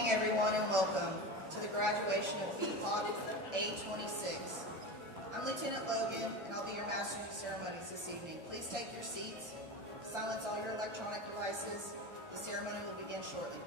evening, everyone, and welcome to the graduation of BPOC A26. I'm Lieutenant Logan, and I'll be your Master of Ceremonies this evening. Please take your seats, silence all your electronic devices. The ceremony will begin shortly.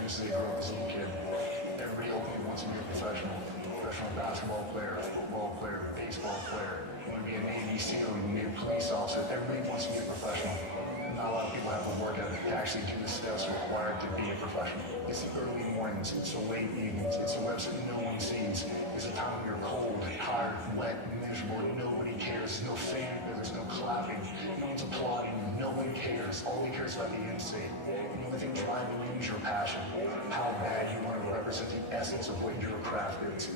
dreams as they grow up as a little kid. Everybody ultimately wants to be a professional basketball player, football player, baseball player. You want to be a Navy SEAL, you want to be a police officer. Everybody wants to be a professional. Not a lot of people have the work ethic to actually do the steps required to be a professional. It's the early mornings, it's the late evenings, it's the reps that no one sees. It's the time when you're cold, tired, wet, miserable, nobody cares. There's no fanfare, there's no clapping, no one's applauding, no one cares. All they care is about the end state. The only thing driving you is your passion. How bad you want to represent the essence of what your craft is.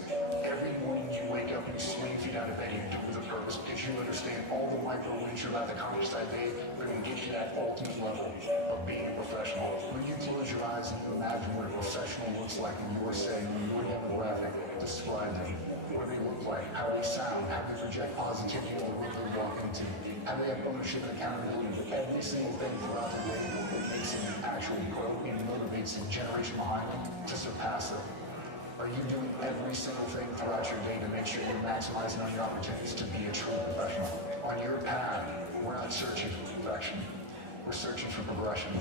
Every morning you wake up and you swing feet out of bed and you do it with a purpose because you understand all the micro wins you're about to accomplish that day are going to get you that ultimate level of being a professional. When you close your eyes and you imagine what a professional looks like in your setting, in your demographic, describe them. What do they look like? How do they sound? How do they project positivity in the room they walk into? How do they have ownership and accountability for every single thing throughout the day that makes them an actual pro and motivates the generation behind them to surpass them? Are you doing every single thing throughout your day to make sure you're maximizing on your opportunities to be a true professional? On your path, we're not searching for perfection. We're searching for progression.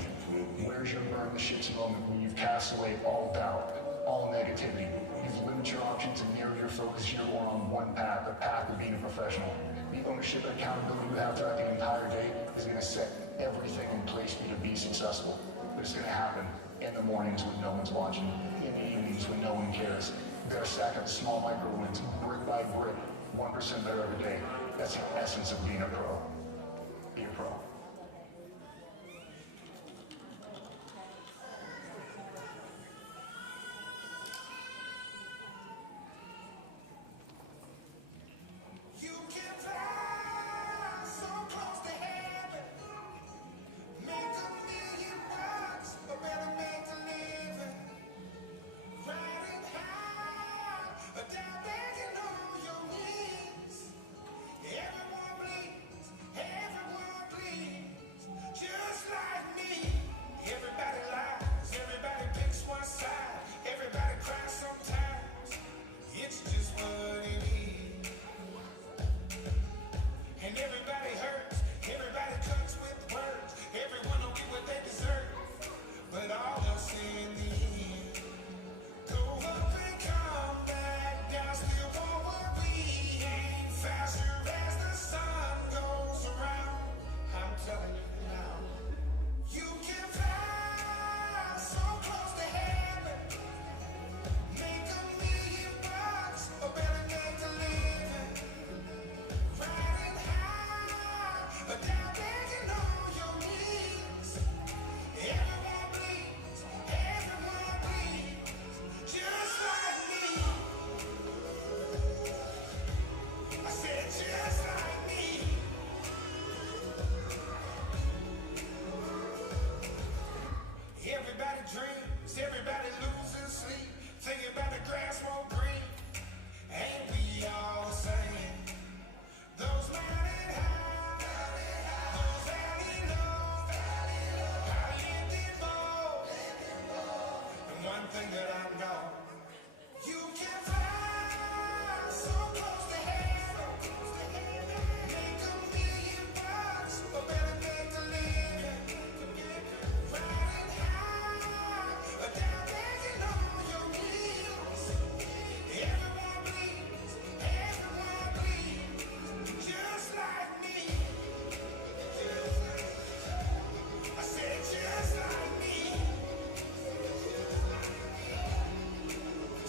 Where's your burn the ships moment when you've cast away all doubt, all negativity? You've limited your options and narrowed your focus. You're on one path, the path of being a professional. The ownership and accountability you have throughout the entire day is going to set everything in place for you to be successful. But it's going to happen in the mornings when no one's watching, in the evenings when no one cares. You gotta stack up small micro wins, brick by brick, 1% better every day. That's the essence of being a pro. Be a pro.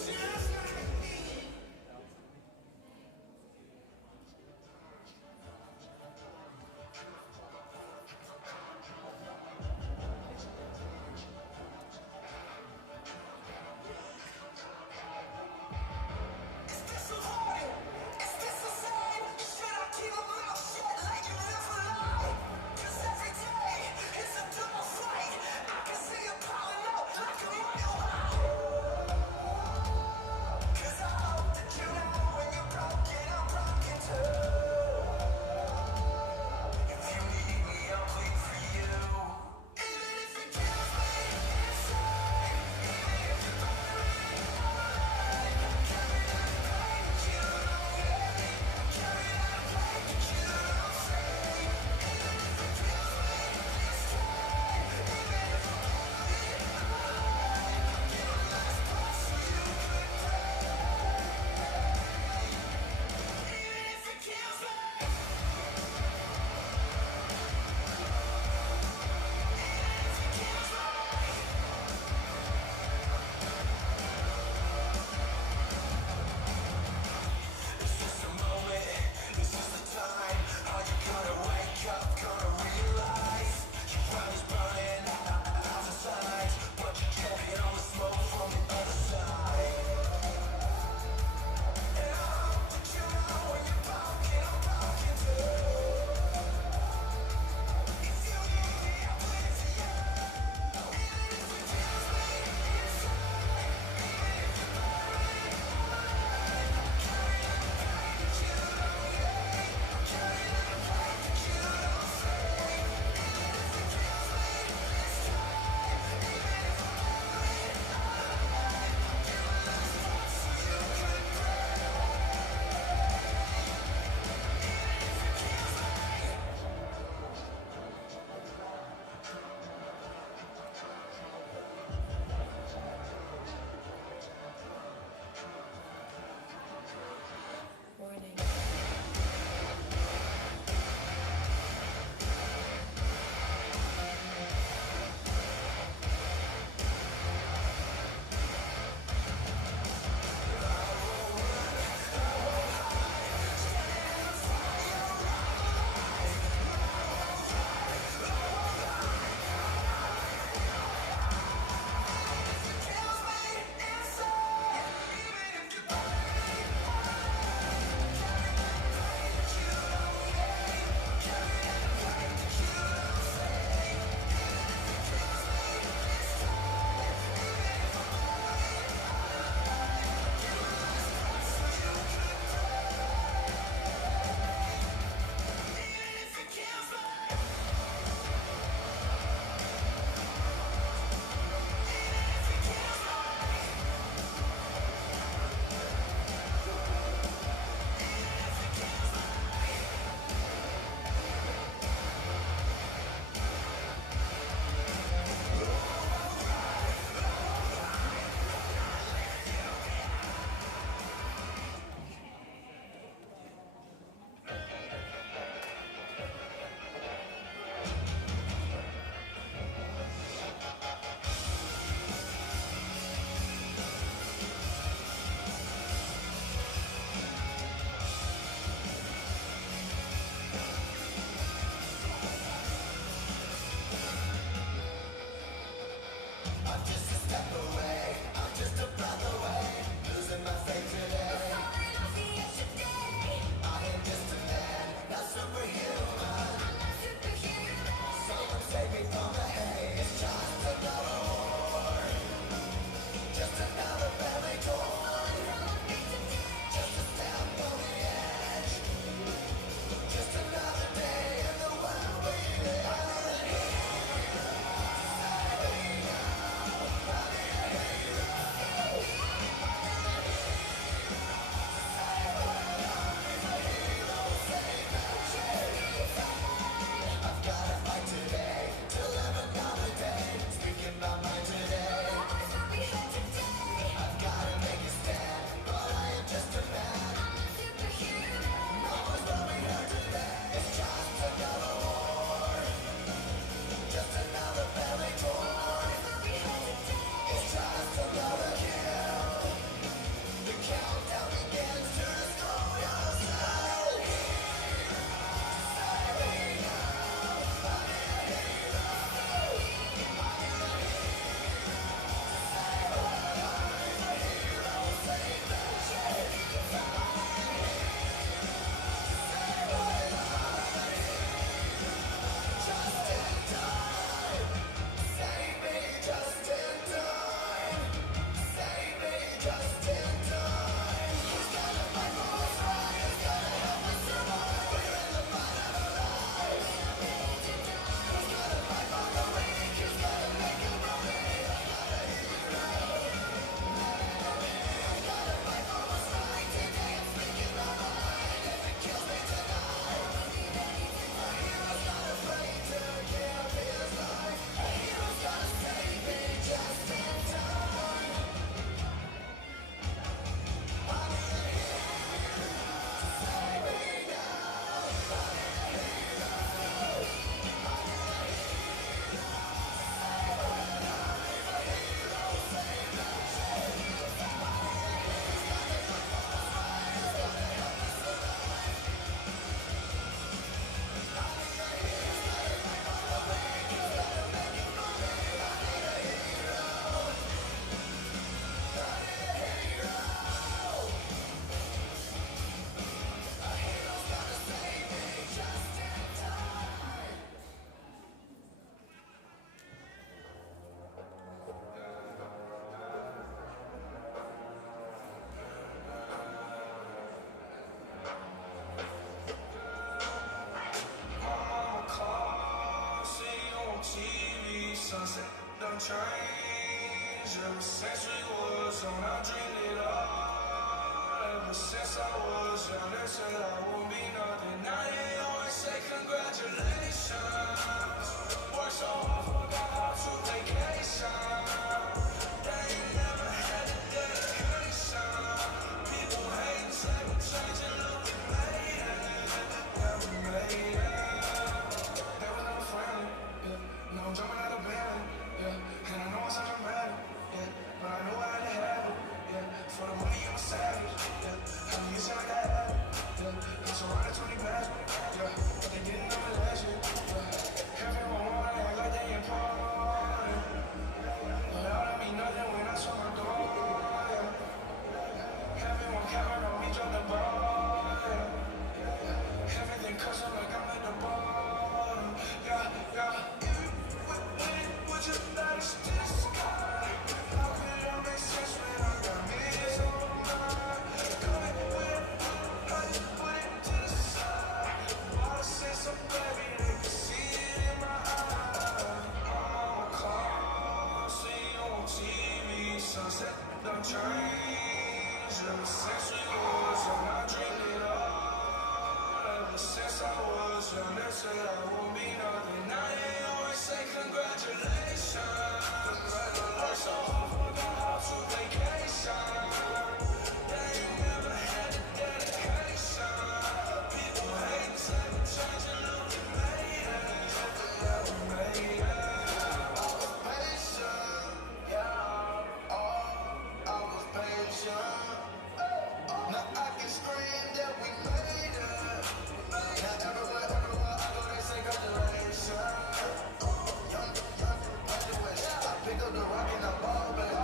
Just Sunset done changed. Ever since we was on, I dreamed it all. Ever since I was young, they said I won't be nothing. Now they always say congratulations. Worked so hard, forgot how to vacation. They ain't never had the dedication. People hate, say we're changing, look, we made it. Yeah, we made it. They were never friendly. Yeah. Now I'm jumping out of bed. Yeah. And I know it's not dramatic. Yeah. But I know I had to have it. Yeah. For the money, I'm a savage. Yeah. I mean, you sound like I have it. Yeah. It's around the 20 bags. Yeah. But they didn't know the last year. Yeah. Everyone wanna act like they important. But all that mean nothing when I saw my door. Yeah. Everyone counting on me, drop the ball. Yeah. Everything custom like I'm at the bottom. Yeah, yeah. Would you like to the sky? How could it make sense when I got millions on my mind? Coming with how you put it to the side. All the sense so baby, they can see it in my eyes. I'm on my car, see you on TV. Sunset done changed. Ever since we was young, I dreamed it all. Ever since I was young, they said I won't be nothing. Now they always say congratulations. Worked so hard, forgot how to vacation. They ain't never had the dedication. People hate, say we're changing, look, we made it. Yeah, we made it. I was patient, yeah. Oh, I was patient. Now I can scream that we made it. Now everywhere I go, they say congratulations. Young graduation. I pick up the rock and I ball back.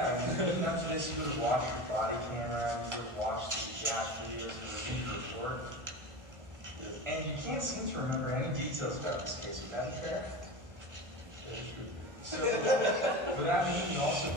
Yeah, I mean, after this, you would have watched the body camera, you would have watched the gas videos, and reviewed the report. And you can't seem to remember any details about this case. Would that be fair? So, would that mean you also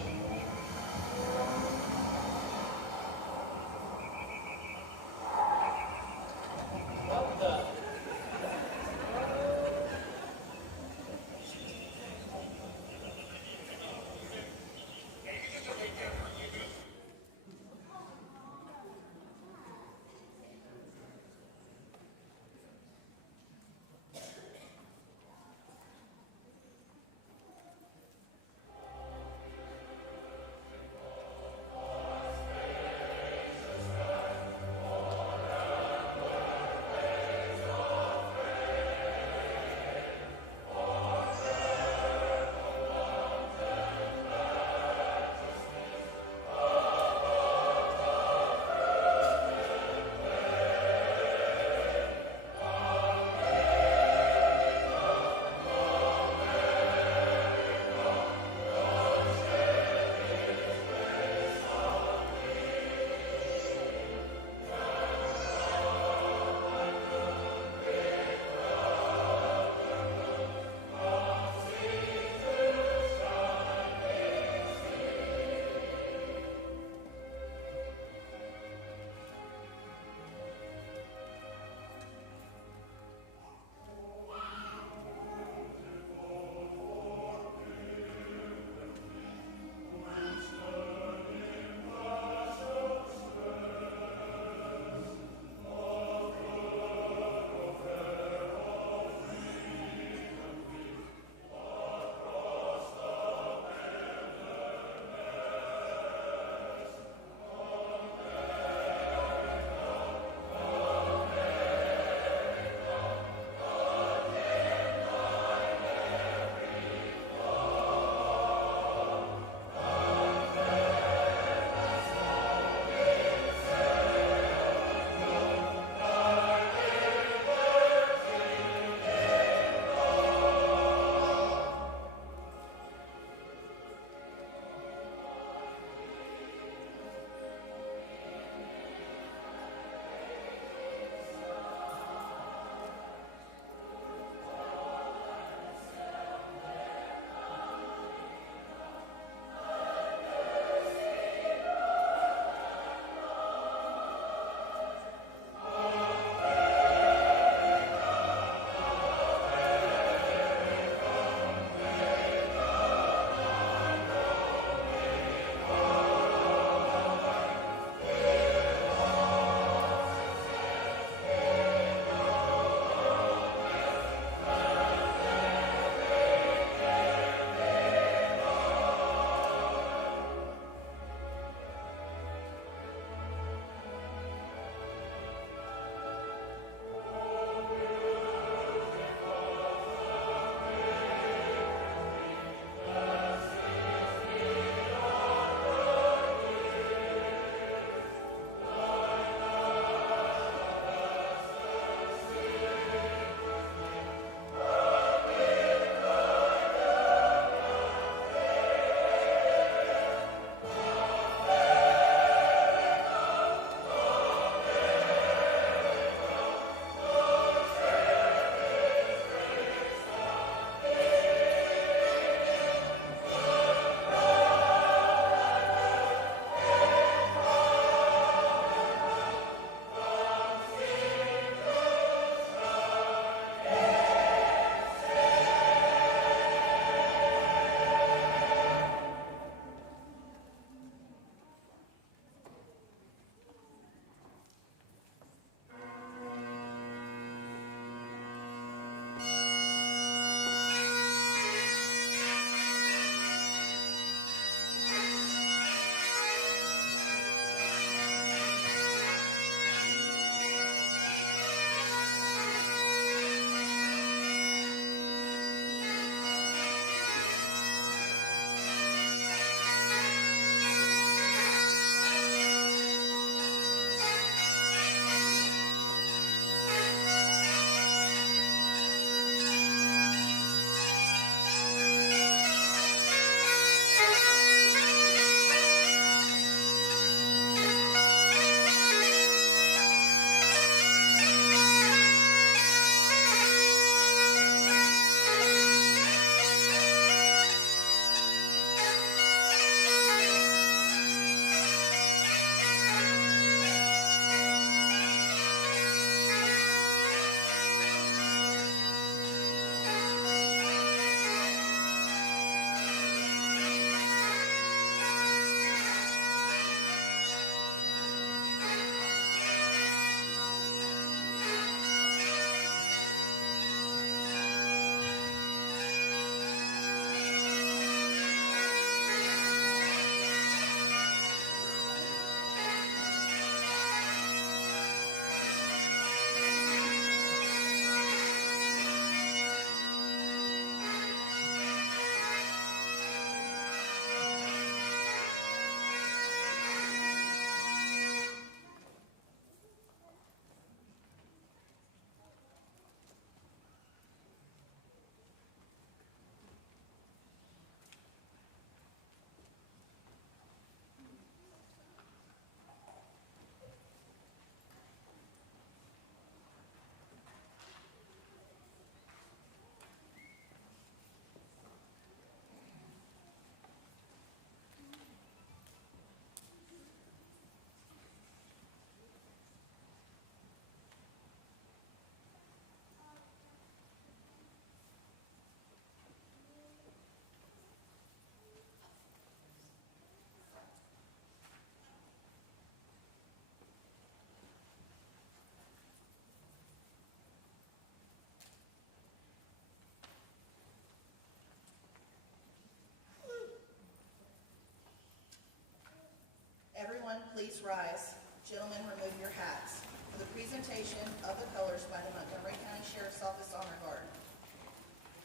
please rise. Gentlemen, remove your hats for the presentation of the colors by the Montgomery County Sheriff's Office Honor Guard.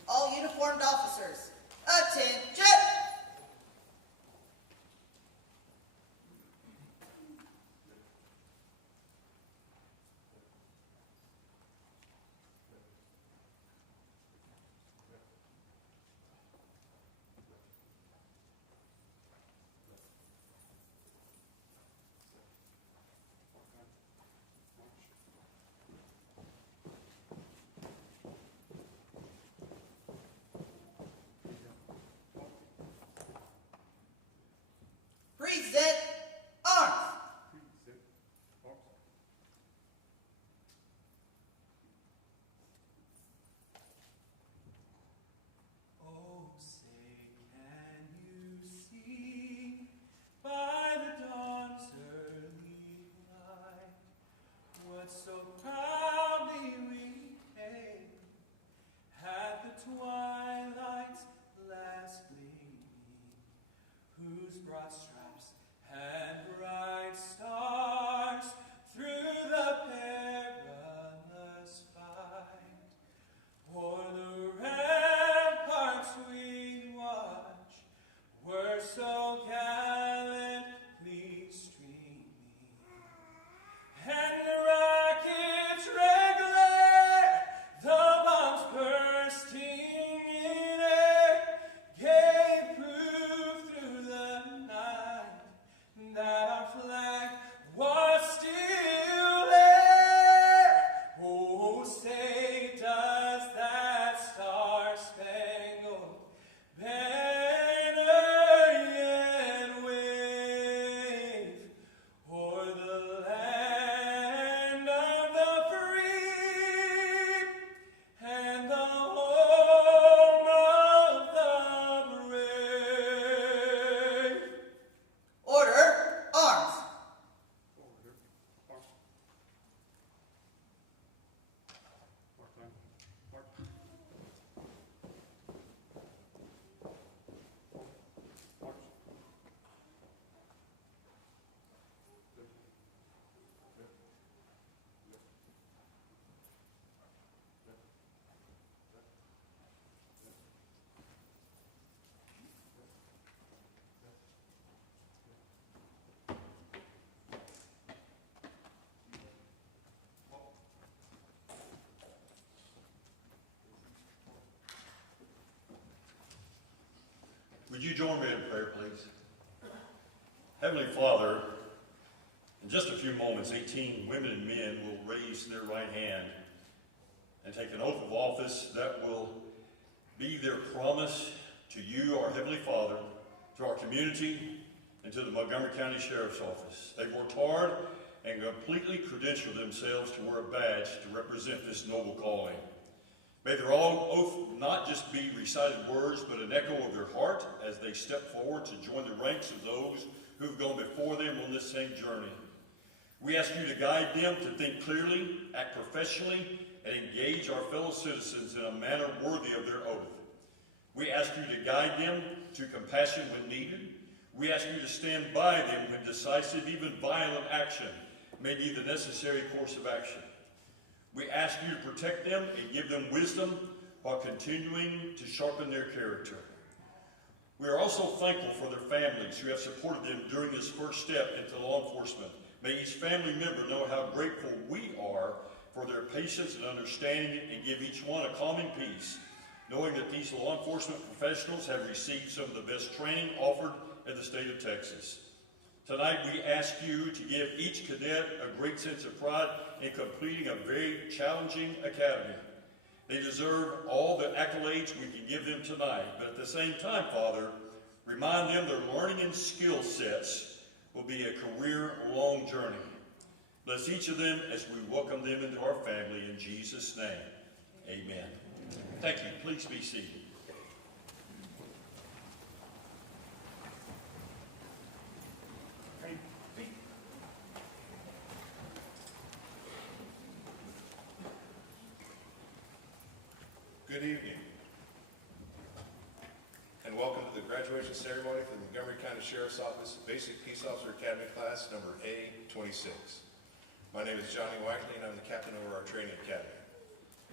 All uniformed officers, attention! Present arms. Oh, say, can you see by the dawn's early light what so proudly we hailed at the twilight's last gleaming, whose broad stripes and bright stars through the perilous fight o'er the ramparts we watch were so gallantly streaming, and the rockets' red glare, the bombs bursting in air, gave proof through the night that our flag was still there. Oh, say, does that star-spangled banner yet wave o'er the land of the free and the home of the brave? Order, arms. Would you join me in prayer, please? Heavenly Father, in just a few moments, 18 women and men will raise their right hand and take an oath of office that will be their promise to you, our Heavenly Father, to our community, and to the Montgomery County Sheriff's Office. They've worked hard and completely credentialed themselves to wear a badge to represent this noble calling. May their oath not just be recited words, but an echo of their heart as they step forward to join the ranks of those who've gone before them on this same journey. We ask you to guide them to think clearly, act professionally, and engage our fellow citizens in a manner worthy of their oath. We ask you to guide them to compassion when needed. We ask you to stand by them when decisive, even violent action may be the necessary course of action. We ask you to protect them and give them wisdom while continuing to sharpen their character. We are also thankful for their families who have supported them during this first step into law enforcement. May each family member know how grateful we are for their patience and understanding, and give each one a calming peace, knowing that these law enforcement professionals have received some of the best training offered in the state of Texas. Tonight we ask you to give each cadet a great sense of pride in completing a very challenging academy. They deserve all the accolades we can give them tonight, but at the same time, Father, remind them their learning and skill sets will be a career-long journey. Bless each of them as we welcome them into our family in Jesus' name. Amen. Thank you. Please be seated. Good evening, and welcome to the graduation ceremony for the Montgomery County Sheriff's Office Basic Peace Officer Academy class number A26. My name is Johnny Whiteley and I'm the captain over our training academy.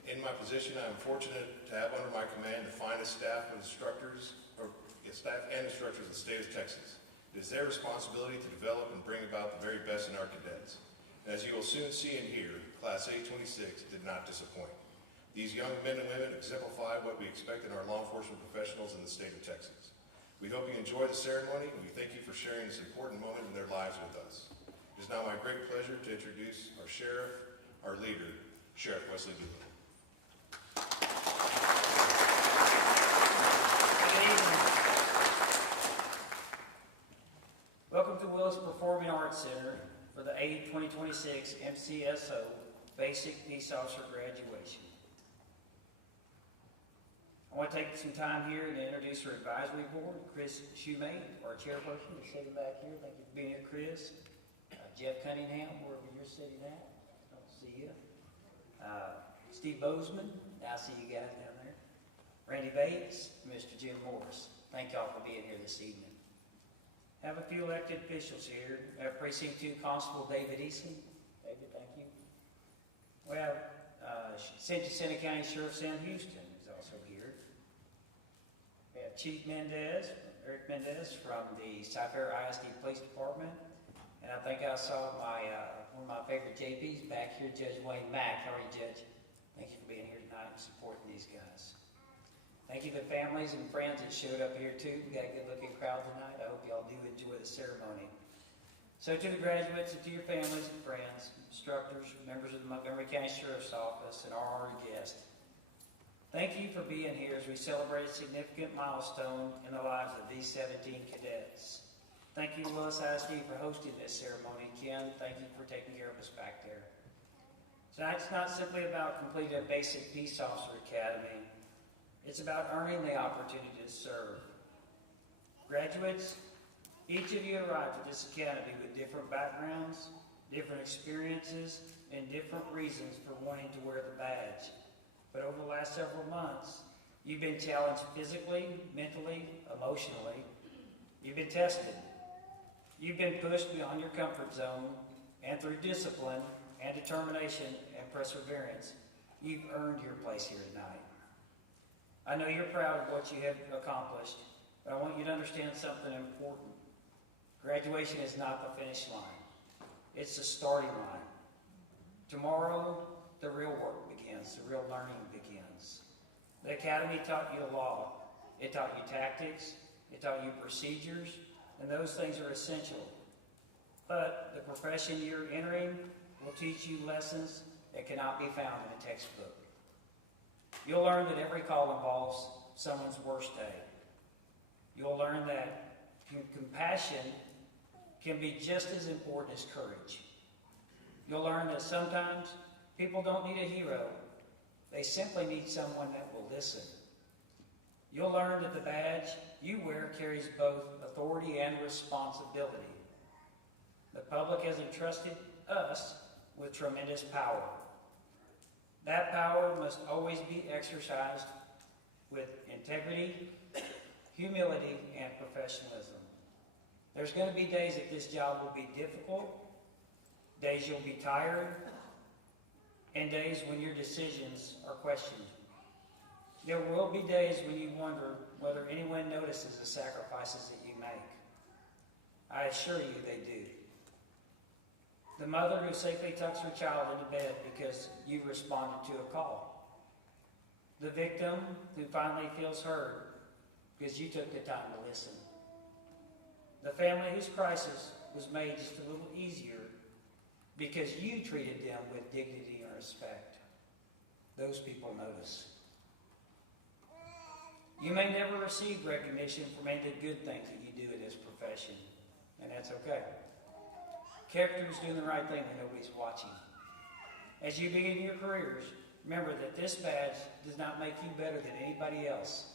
In my position, I am fortunate to have under my command the finest staff and instructors of the state of Texas. It is their responsibility to develop and bring about the very best in our cadets. And as you will soon see and hear, Class A26 did not disappoint. These young men and women exemplify what we expect in our law enforcement professionals in the state of Texas. We hope you enjoy the ceremony, and we thank you for sharing this important moment in their lives with us. It is now my great pleasure to introduce our sheriff, our leader, Sheriff Wesley Doolin. Welcome to Willis Performing Arts Center for the A2026 MCSO Basic Peace Officer Graduation. I want to take some time here to introduce our advisory board. Chris Shoemate, our chairperson, is sitting back here. Thank you for being here, Chris. Jeff Cunningham, wherever you're sitting at. I don't see you. Steve Bozeman, I see you guys down there. Randy Bates, Mr. Jim Morris. Thank y'all for being here this evening. Have a few elected officials here. We have Precinct 2 Constable David Eason. David, thank you. We have Central County Sheriff Sam Houston is also here. We have Chief Mendez, Eric Mendez from the Cyfair ISD Police Department. And I think I saw my one of my favorite JPs back here, Judge Wayne Mack. How are you, Judge? Thank you for being here tonight and supporting these guys. Thank you to the families and friends that showed up here too. We got a good looking crowd tonight. I hope y'all do enjoy the ceremony. So to the graduates and to your families and friends, instructors, members of the Montgomery County Sheriff's Office, and our honored guests, thank you for being here as we celebrate a significant milestone in the lives of these 17 cadets. Thank you to Willis ISD for hosting this ceremony. Ken, thank you for taking care of us back there. Tonight's not simply about completing a basic peace officer academy. It's about earning the opportunity to serve. Graduates, each of you arrived at this academy with different backgrounds, different experiences, and different reasons for wanting to wear the badge. But over the last several months, you've been challenged physically, mentally, emotionally. You've been tested. You've been pushed beyond your comfort zone, and through discipline and determination and perseverance, you've earned your place here tonight. I know you're proud of what you have accomplished, but I want you to understand something important. Graduation is not the finish line. It's the starting line. Tomorrow, the real work begins, the real learning begins. The academy taught you the law. It taught you tactics. It taught you procedures, and those things are essential. But the profession you're entering will teach you lessons that cannot be found in a textbook. You'll learn that every call involves someone's worst day. You'll learn that compassion can be just as important as courage. You'll learn that sometimes people don't need a hero. They simply need someone that will listen. You'll learn that the badge you wear carries both authority and responsibility. The public has entrusted us with tremendous power. That power must always be exercised with integrity, humility, and professionalism. There's going to be days that this job will be difficult, days you'll be tired, and days when your decisions are questioned. There will be days when you wonder whether anyone notices the sacrifices that you make. I assure you they do. The mother who safely tucks her child into bed because you responded to a call. The victim who finally feels heard because you took the time to listen. The family whose crisis was made just a little easier because you treated them with dignity and respect. Those people notice. You may never receive recognition for any of the good things that you do in this profession, and that's okay. Character is doing the right thing when nobody's watching. As you begin your careers, remember that this badge does not make you better than anybody else.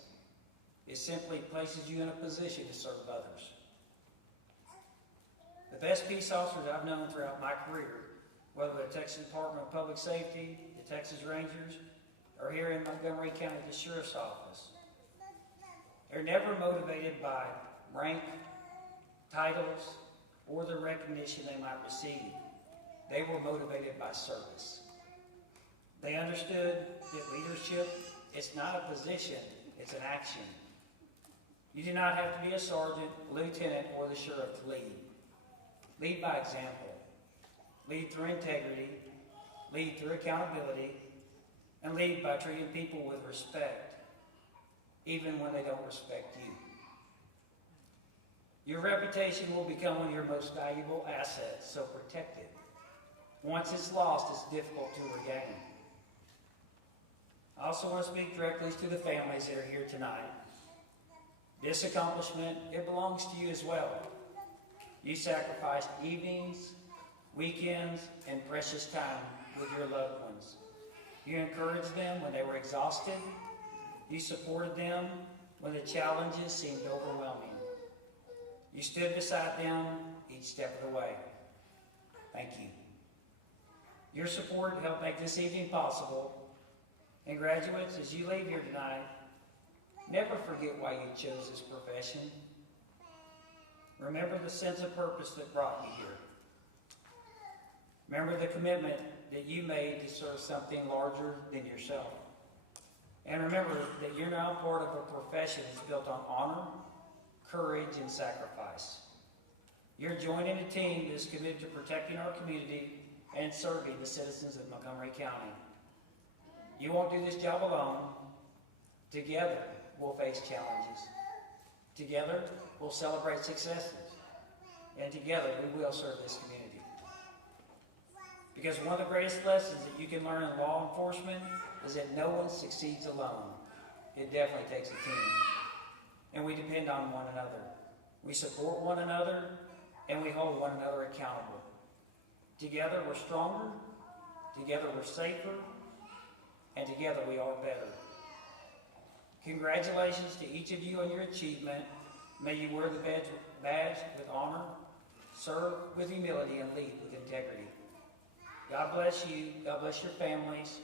It simply places you in a position to serve others. The best peace officers I've known throughout my career, whether the Texas Department of Public Safety, the Texas Rangers, or here in Montgomery County, the Sheriff's Office, They're never motivated by rank, titles, or the recognition they might receive. They were motivated by service. They understood that leadership is not a position, it's an action. You do not have to be a sergeant, lieutenant, or the sheriff to lead. Lead by example. Lead through integrity. Lead through accountability. And lead by treating people with respect, even when they don't respect you. Your reputation will become one of your most valuable assets, so protect it. Once it's lost, it's difficult to regain. I also want to speak directly to the families that are here tonight. This accomplishment, it belongs to you as well. You sacrificed evenings, weekends, and precious time with your loved ones. You encouraged them when they were exhausted. You supported them when the challenges seemed overwhelming. You stood beside them each step of the way. Thank you. Your support helped make this evening possible. And graduates, as you leave here tonight, never forget why you chose this profession. Remember the sense of purpose that brought you here. Remember the commitment that you made to serve something larger than yourself. And remember that you're now part of a profession that's built on honor, courage, and sacrifice. You're joining a team that is committed to protecting our community and serving the citizens of Montgomery County. You won't do this job alone. Together, we'll face challenges. Together, we'll celebrate successes. And together, we will serve this community. Because one of the greatest lessons that you can learn in law enforcement is that no one succeeds alone. It definitely takes a team. And we depend on one another. We support one another, and we hold one another accountable. Together, we're stronger. Together, we're safer. And together, we are better. Congratulations to each of you on your achievement. May you wear the badge with honor, serve with humility, and lead with integrity. God bless you, God bless your families,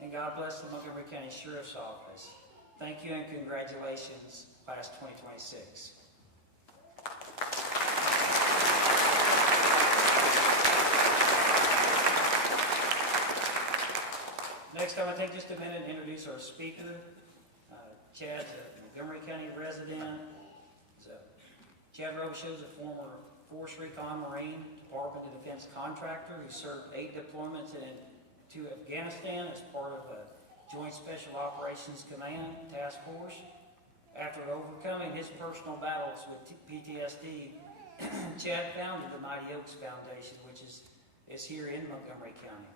and God bless the Montgomery County Sheriff's Office. Thank you and congratulations, Class 2026. Next, I'm going to take just a minute and introduce our speaker. Chad's a Montgomery County resident. Chad Robichaud is a former Force Recon Marine, Department of Defense contractor who served 8 deployments to Afghanistan as part of a Joint Special Operations Command Task Force. After overcoming his personal battles with PTSD, Chad founded the Mighty Oaks Foundation, which is here in Montgomery County,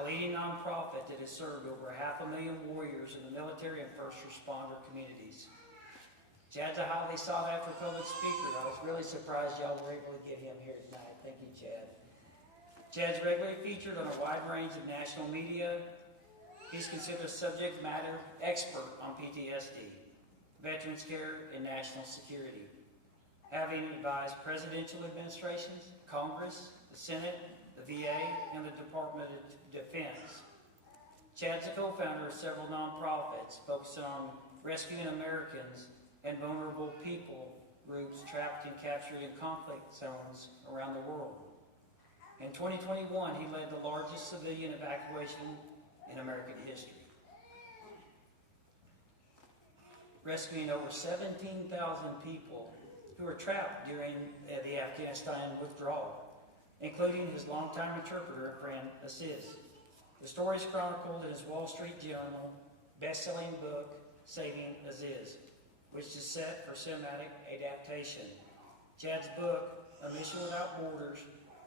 a leading nonprofit that has served over 500,000 warriors in the military and first responder communities. Chad's a highly sought after public speaker. I was really surprised y'all were able to get him here tonight. Thank you, Chad. Chad's regularly featured on a wide range of national media. He's considered a subject matter expert on PTSD, veterans care, and national security, having advised presidential administrations, Congress, the Senate, the VA, and the Department of Defense. Chad's a co-founder of several nonprofits focusing on rescuing Americans and vulnerable people groups trapped and captured in conflict zones around the world. In 2021, he led the largest civilian evacuation in American history, rescuing over 17,000 people who were trapped during the Afghanistan withdrawal, including his longtime interpreter and friend, Aziz. The story is chronicled in his Wall Street Journal best-selling book, Saving Aziz, which is set for cinematic adaptation. Chad's book, A Mission Without Borders,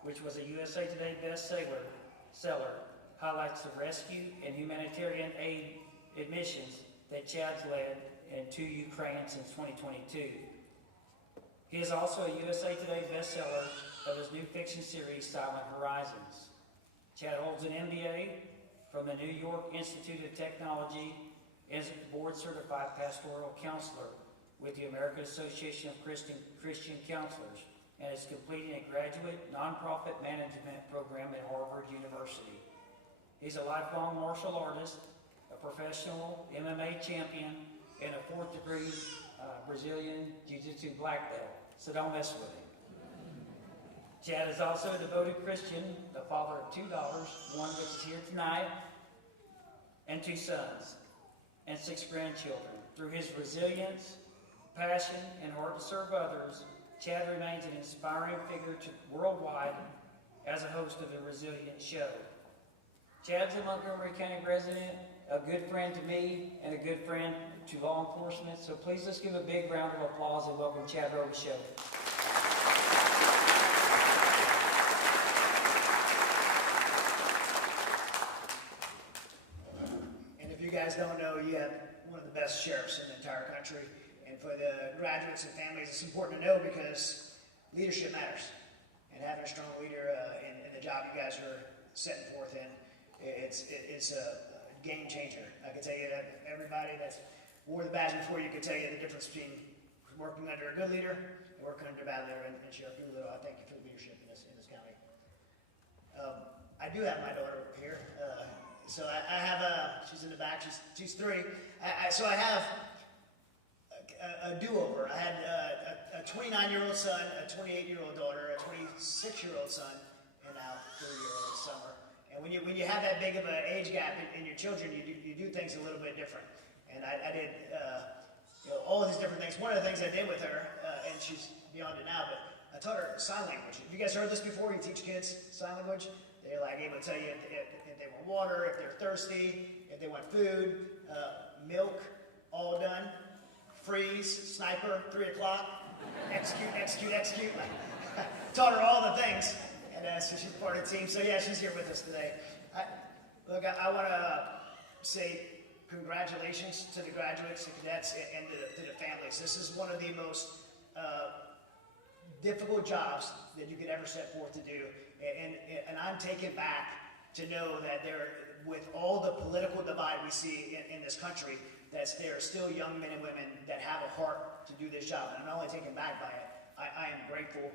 which was a USA Today bestseller, highlights the rescue and humanitarian aid missions that Chad's led to Ukraine since 2022. He is also a USA Today bestseller of his new fiction series, Silent Horizons. Chad holds an MBA from the New York Institute of Technology and is a board-certified pastoral counselor with the American Association of Christian Counselors, and is completing a graduate nonprofit management program at Harvard University. He's a lifelong martial artist, a professional MMA champion, and a 4th degree Brazilian Jiu-Jitsu black belt, so don't mess with him. Chad is also a devoted Christian, the father of 2 daughters, one which is here tonight, and 2 sons, and 6 grandchildren. Through his resilience, passion, and heart to serve others, Chad remains an inspiring figure to worldwide as a host of the Resilient Show. Chad's a Montgomery County resident, a good friend to me, and a good friend to law enforcement. So please let's give a big round of applause and welcome Chad to the show. And if you guys don't know, you have one of the best sheriffs in the entire country. And for the graduates and families, it's important to know because leadership matters. And having a strong leader in the job you guys are setting forth in, it's a game changer. I can tell you that everybody that's wore the badge before you can tell you the difference between working under a good leader and working under a bad leader. And Sheriff Doolittle, I thank you for the leadership in this county. I do have my daughter here. So I have she's in the back, she's 3. So I have a do-over. I had a 29-year-old son, a 28-year-old daughter, a 26-year-old son, and now 3-year-old summer. And when you have that big of an age gap in your children, you do things a little bit different. And I did all of these different things. One of the things I did with her, and she's beyond it now, but I taught her sign language. Have you guys heard this before? You teach kids sign language? They're like able to tell you if they want water, if they're thirsty, if they want food, milk, all done, freeze, sniper, 3 o'clock, execute. Taught her all the things. And so she's part of the team. So yeah, she's here with us today. I want to say congratulations to the graduates, the cadets, and to the families. This is one of the most difficult jobs that you could ever set forth to do. And I'm taken back to know that with all the political divide we see in this country, that there are still young men and women that have a heart to do this job. And I'm not only taken back by it, I am grateful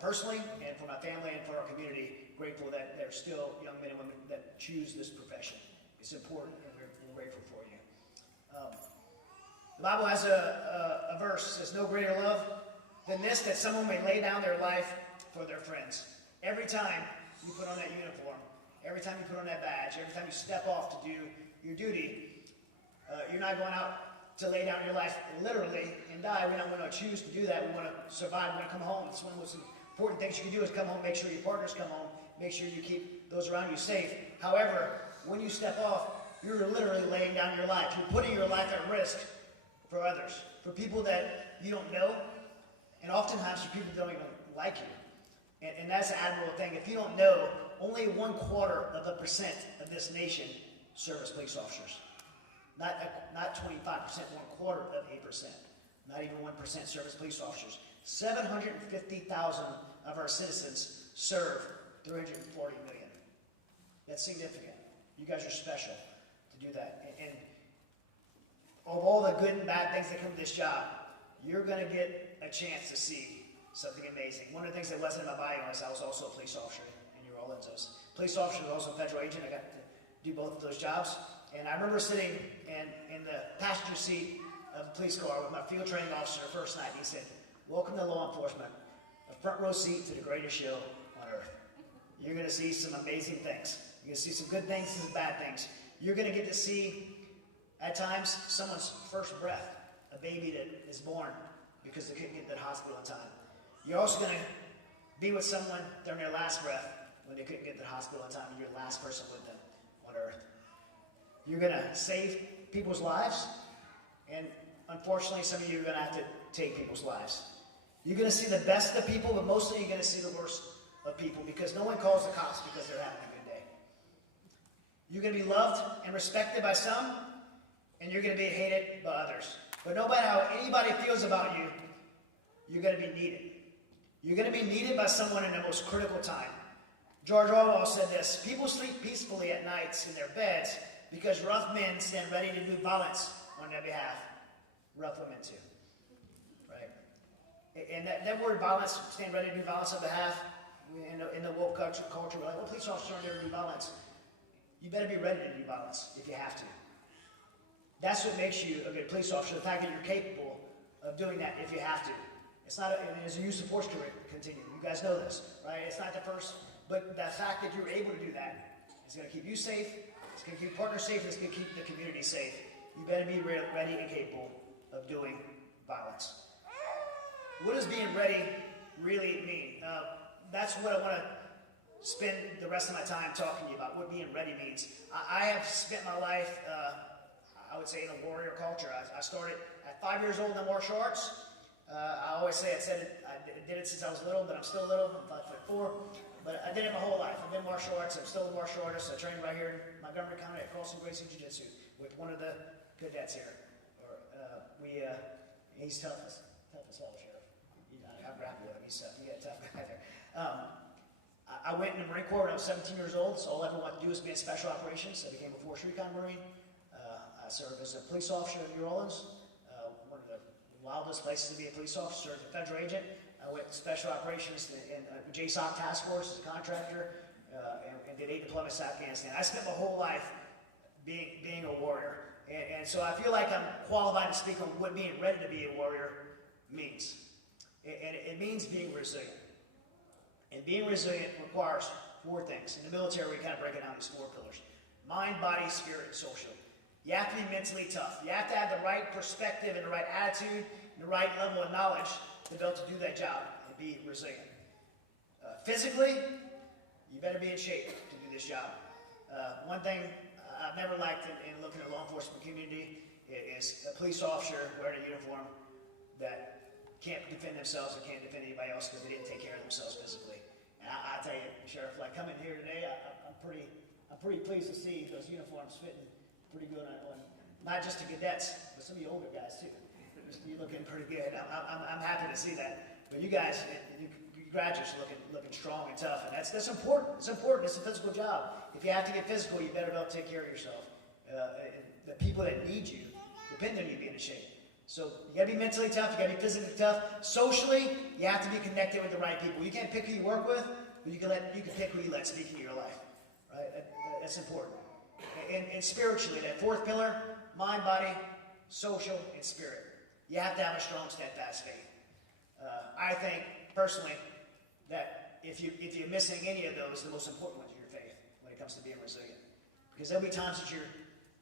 personally, and for my family and for our community, grateful that there's still young men and women that choose this profession. It's important, and we're grateful for you. The Bible has a verse that says, "No greater love than this, that someone may lay down their life for their friends." Every time you put on that uniform, every time you put on that badge, every time you step off to do your duty, you're not going out to lay down your life literally and die. We don't want to choose to do that. We want to survive. We want to come home. It's one of the most important things you can do is come home, make sure your partners come home, make sure you keep those around you safe. However, when you step off, you're literally laying down your life. You're putting your life at risk for others, for people that you don't know, and oftentimes for people that don't even like you. And that's an admirable thing. If you don't know, only 1/4% of this nation serve as police officers. Not 25%, 1/4%. Not even 1% serve as police officers. 750,000 of our citizens serve 340 million. That's significant. You guys are special to do that. And of all the good and bad things that come to this job, you're going to get a chance to see something amazing. One of the things that wasn't in my bio is I was also a police officer in New Orleans. I was a police officer, I was also a federal agent. I got to do both of those jobs. And I remember sitting in the passenger seat of the police car with my field training officer the first night. And he said, "Welcome to law enforcement, a front row seat to the greatest show on earth. You're going to see some amazing things. You're going to see some good things and some bad things. You're going to get to see, at times, someone's first breath, a baby that is born because they couldn't get to the hospital in time. You're also going to be with someone during their last breath when they couldn't get to the hospital in time, and you're the last person with them on earth. You're going to save people's lives, and unfortunately, some of you are going to have to take people's lives. You're going to see the best of people, but mostly you're going to see the worst of people, because no one calls the cops because they're having a good day. You're going to be loved and respected by some, and you're going to be hated by others. But no matter how anybody feels about you, you're going to be needed. You're going to be needed by someone in the most critical time. George Orwell said this: "People sleep peacefully at nights in their beds because rough men stand ready to do violence on their behalf." Rough women too, right? And that word violence, stand ready to do violence on behalf, in the woke culture, we're like, well, police officers aren't there to do violence. You better be ready to do violence if you have to. That's what makes you a good police officer, the fact that you're capable of doing that if you have to. It's not, it's a use of force continuum. You guys know this, right? It's not the first, but the fact that you're able to do that is going to keep you safe, it's going to keep partners safe, and it's going to keep the community safe. You better be ready and capable of doing violence. What does being ready really mean? That's what I want to spend the rest of my time talking to you about, what being ready means. I have spent my life, I would say, in a warrior culture. I started at 5 years old in martial arts. I always say I did it since I was little, but I'm still little. I'm 5'4", but I did it my whole life. I've been martial arts. I'm still a martial artist. I trained right here in Montgomery County at Crossing Gracie Jiu-Jitsu with one of the cadets here. He's tough as hell, Sheriff. I'm rapping with him. He's tough. He got a tough guy there. I went in the Marine Corps when I was 17 years old, so all I ever wanted to do was be in special operations. I became a Force Recon Marine. I served as a police officer in New Orleans, one of the wildest places to be a police officer, served as a federal agent. I went to special operations in JSOC task force as a contractor, and did 8 deployments to Afghanistan. I spent my whole life being a warrior. And so I feel like I'm qualified to speak on what being ready to be a warrior means. And it means being resilient. And being resilient requires 4 things. In the military, we kind of break it down into 4 pillars: mind, body, spirit, and social. You have to be mentally tough. You have to have the right perspective and the right attitude and the right level of knowledge to be able to do that job and be resilient. Physically, you better be in shape to do this job. One thing I've never liked in looking at the law enforcement community is a police officer wearing a uniform that can't defend themselves or can't defend anybody else because they didn't take care of themselves physically. And I tell you, Sheriff, like coming here today, I'm pretty pleased to see those uniforms fitting pretty good on not just the cadets, but some of you older guys too. You're looking pretty good. I'm happy to see that. But you guys, you graduates are looking strong and tough, and that's important. It's important. It's a physical job. If you have to get physical, you better be able to take care of yourself. The people that need you depend on you being in shape. So you gotta be mentally tough. You gotta be physically tough. Socially, you have to be connected with the right people. You can't pick who you work with, but you can pick who you let speak into your life. Right? That's important. And spiritually, that 4th pillar: mind, body, social, and spirit. You have to have a strong, steadfast faith. I think personally that if you're missing any of those, the most important ones are your faith when it comes to being resilient. Because there'll be times that your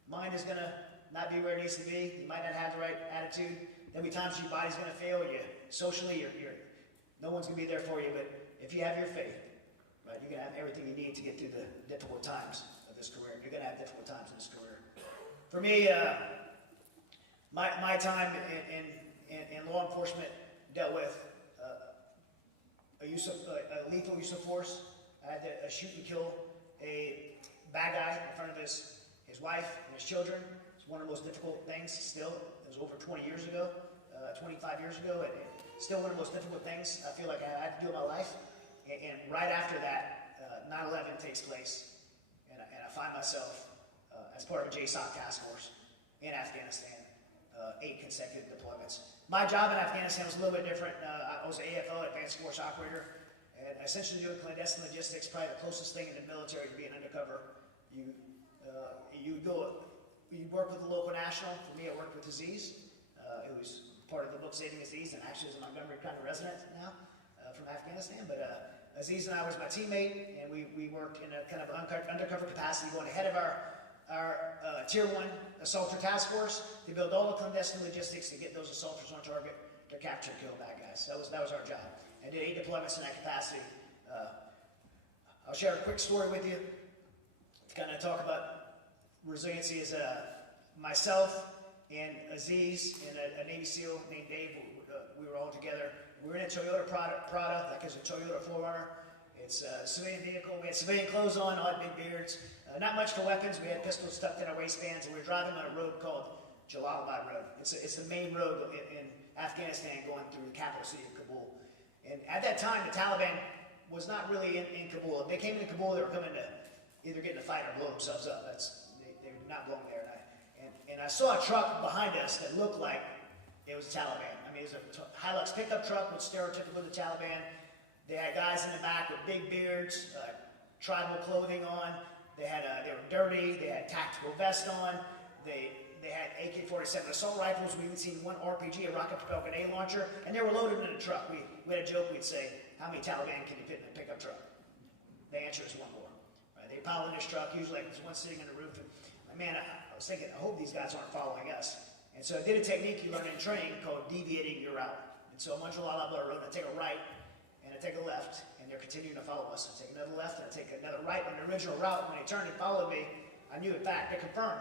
mind is gonna not be where it needs to be. You might not have the right attitude. There'll be times your body's gonna fail you. Socially, no one's gonna be there for you. But if you have your faith, right, you're gonna have everything you need to get through the difficult times of this career. You're gonna have difficult times in this career. For me, my time in law enforcement dealt with a lethal use of force. I had to shoot and kill a bad guy in front of his wife and his children. It's one of the most difficult things still. It was over 20 years ago, 25 years ago, and still one of the most difficult things I feel like I had to do in my life. And right after that, 9/11 takes place, and I find myself as part of a JSOC task force in Afghanistan, 8 consecutive deployments. My job in Afghanistan was a little bit different. I was an AFO, Advanced Force Operator, and essentially doing clandestine logistics, probably the closest thing in the military to being undercover. You work with the local national. For me, I worked with Aziz, who was part of the book Saving Aziz, and actually is a Montgomery County resident now from Afghanistan. But Aziz and I was my teammate, and we worked in a kind of undercover capacity, going ahead of our Tier 1 assaulter task force to build all the clandestine logistics to get those assaulters on target to capture and kill bad guys. That was our job. I did 8 deployments in that capacity. I'll share a quick story with you to kind of talk about resiliency. As myself and Aziz and a Navy SEAL named Dave, we were all together. We were in a Toyota Prada, like it's a Toyota 4Runner. It's a civilian vehicle. We had civilian clothes on, all had big beards. Not much for weapons. We had pistols stuffed in our waistbands, and we were driving on a road called Jalalabad Road. It's the main road in Afghanistan going through the capital city of Kabul. And at that time, the Taliban was not really in Kabul. If they came into Kabul, they were coming to either get in a fight or blow themselves up. They were not going there. And I saw a truck behind us that looked like it was the Taliban. I mean, it was a Hilux pickup truck with stereotypical of the Taliban. They had guys in the back with big beards, tribal clothing on. They were dirty. They had tactical vests on. They they had AK-47 assault rifles. We would see one RPG, a rocket-propelled grenade launcher, and they were loaded in a truck. We had a joke. We'd say, "How many Taliban can you fit in a pickup truck?" The answer is one more. Right? They pile in this truck. Usually, like, there's one sitting on the roof. And, man, I was thinking, I hope these guys aren't following us. And so I did a technique you learn in training called deviating your route. And so I'm on Jalala Road, and I take a right, and I take a left, and they're continuing to follow us. I take another left, and I take another right on the original route. When they turned and followed me, I knew, in fact, they confirmed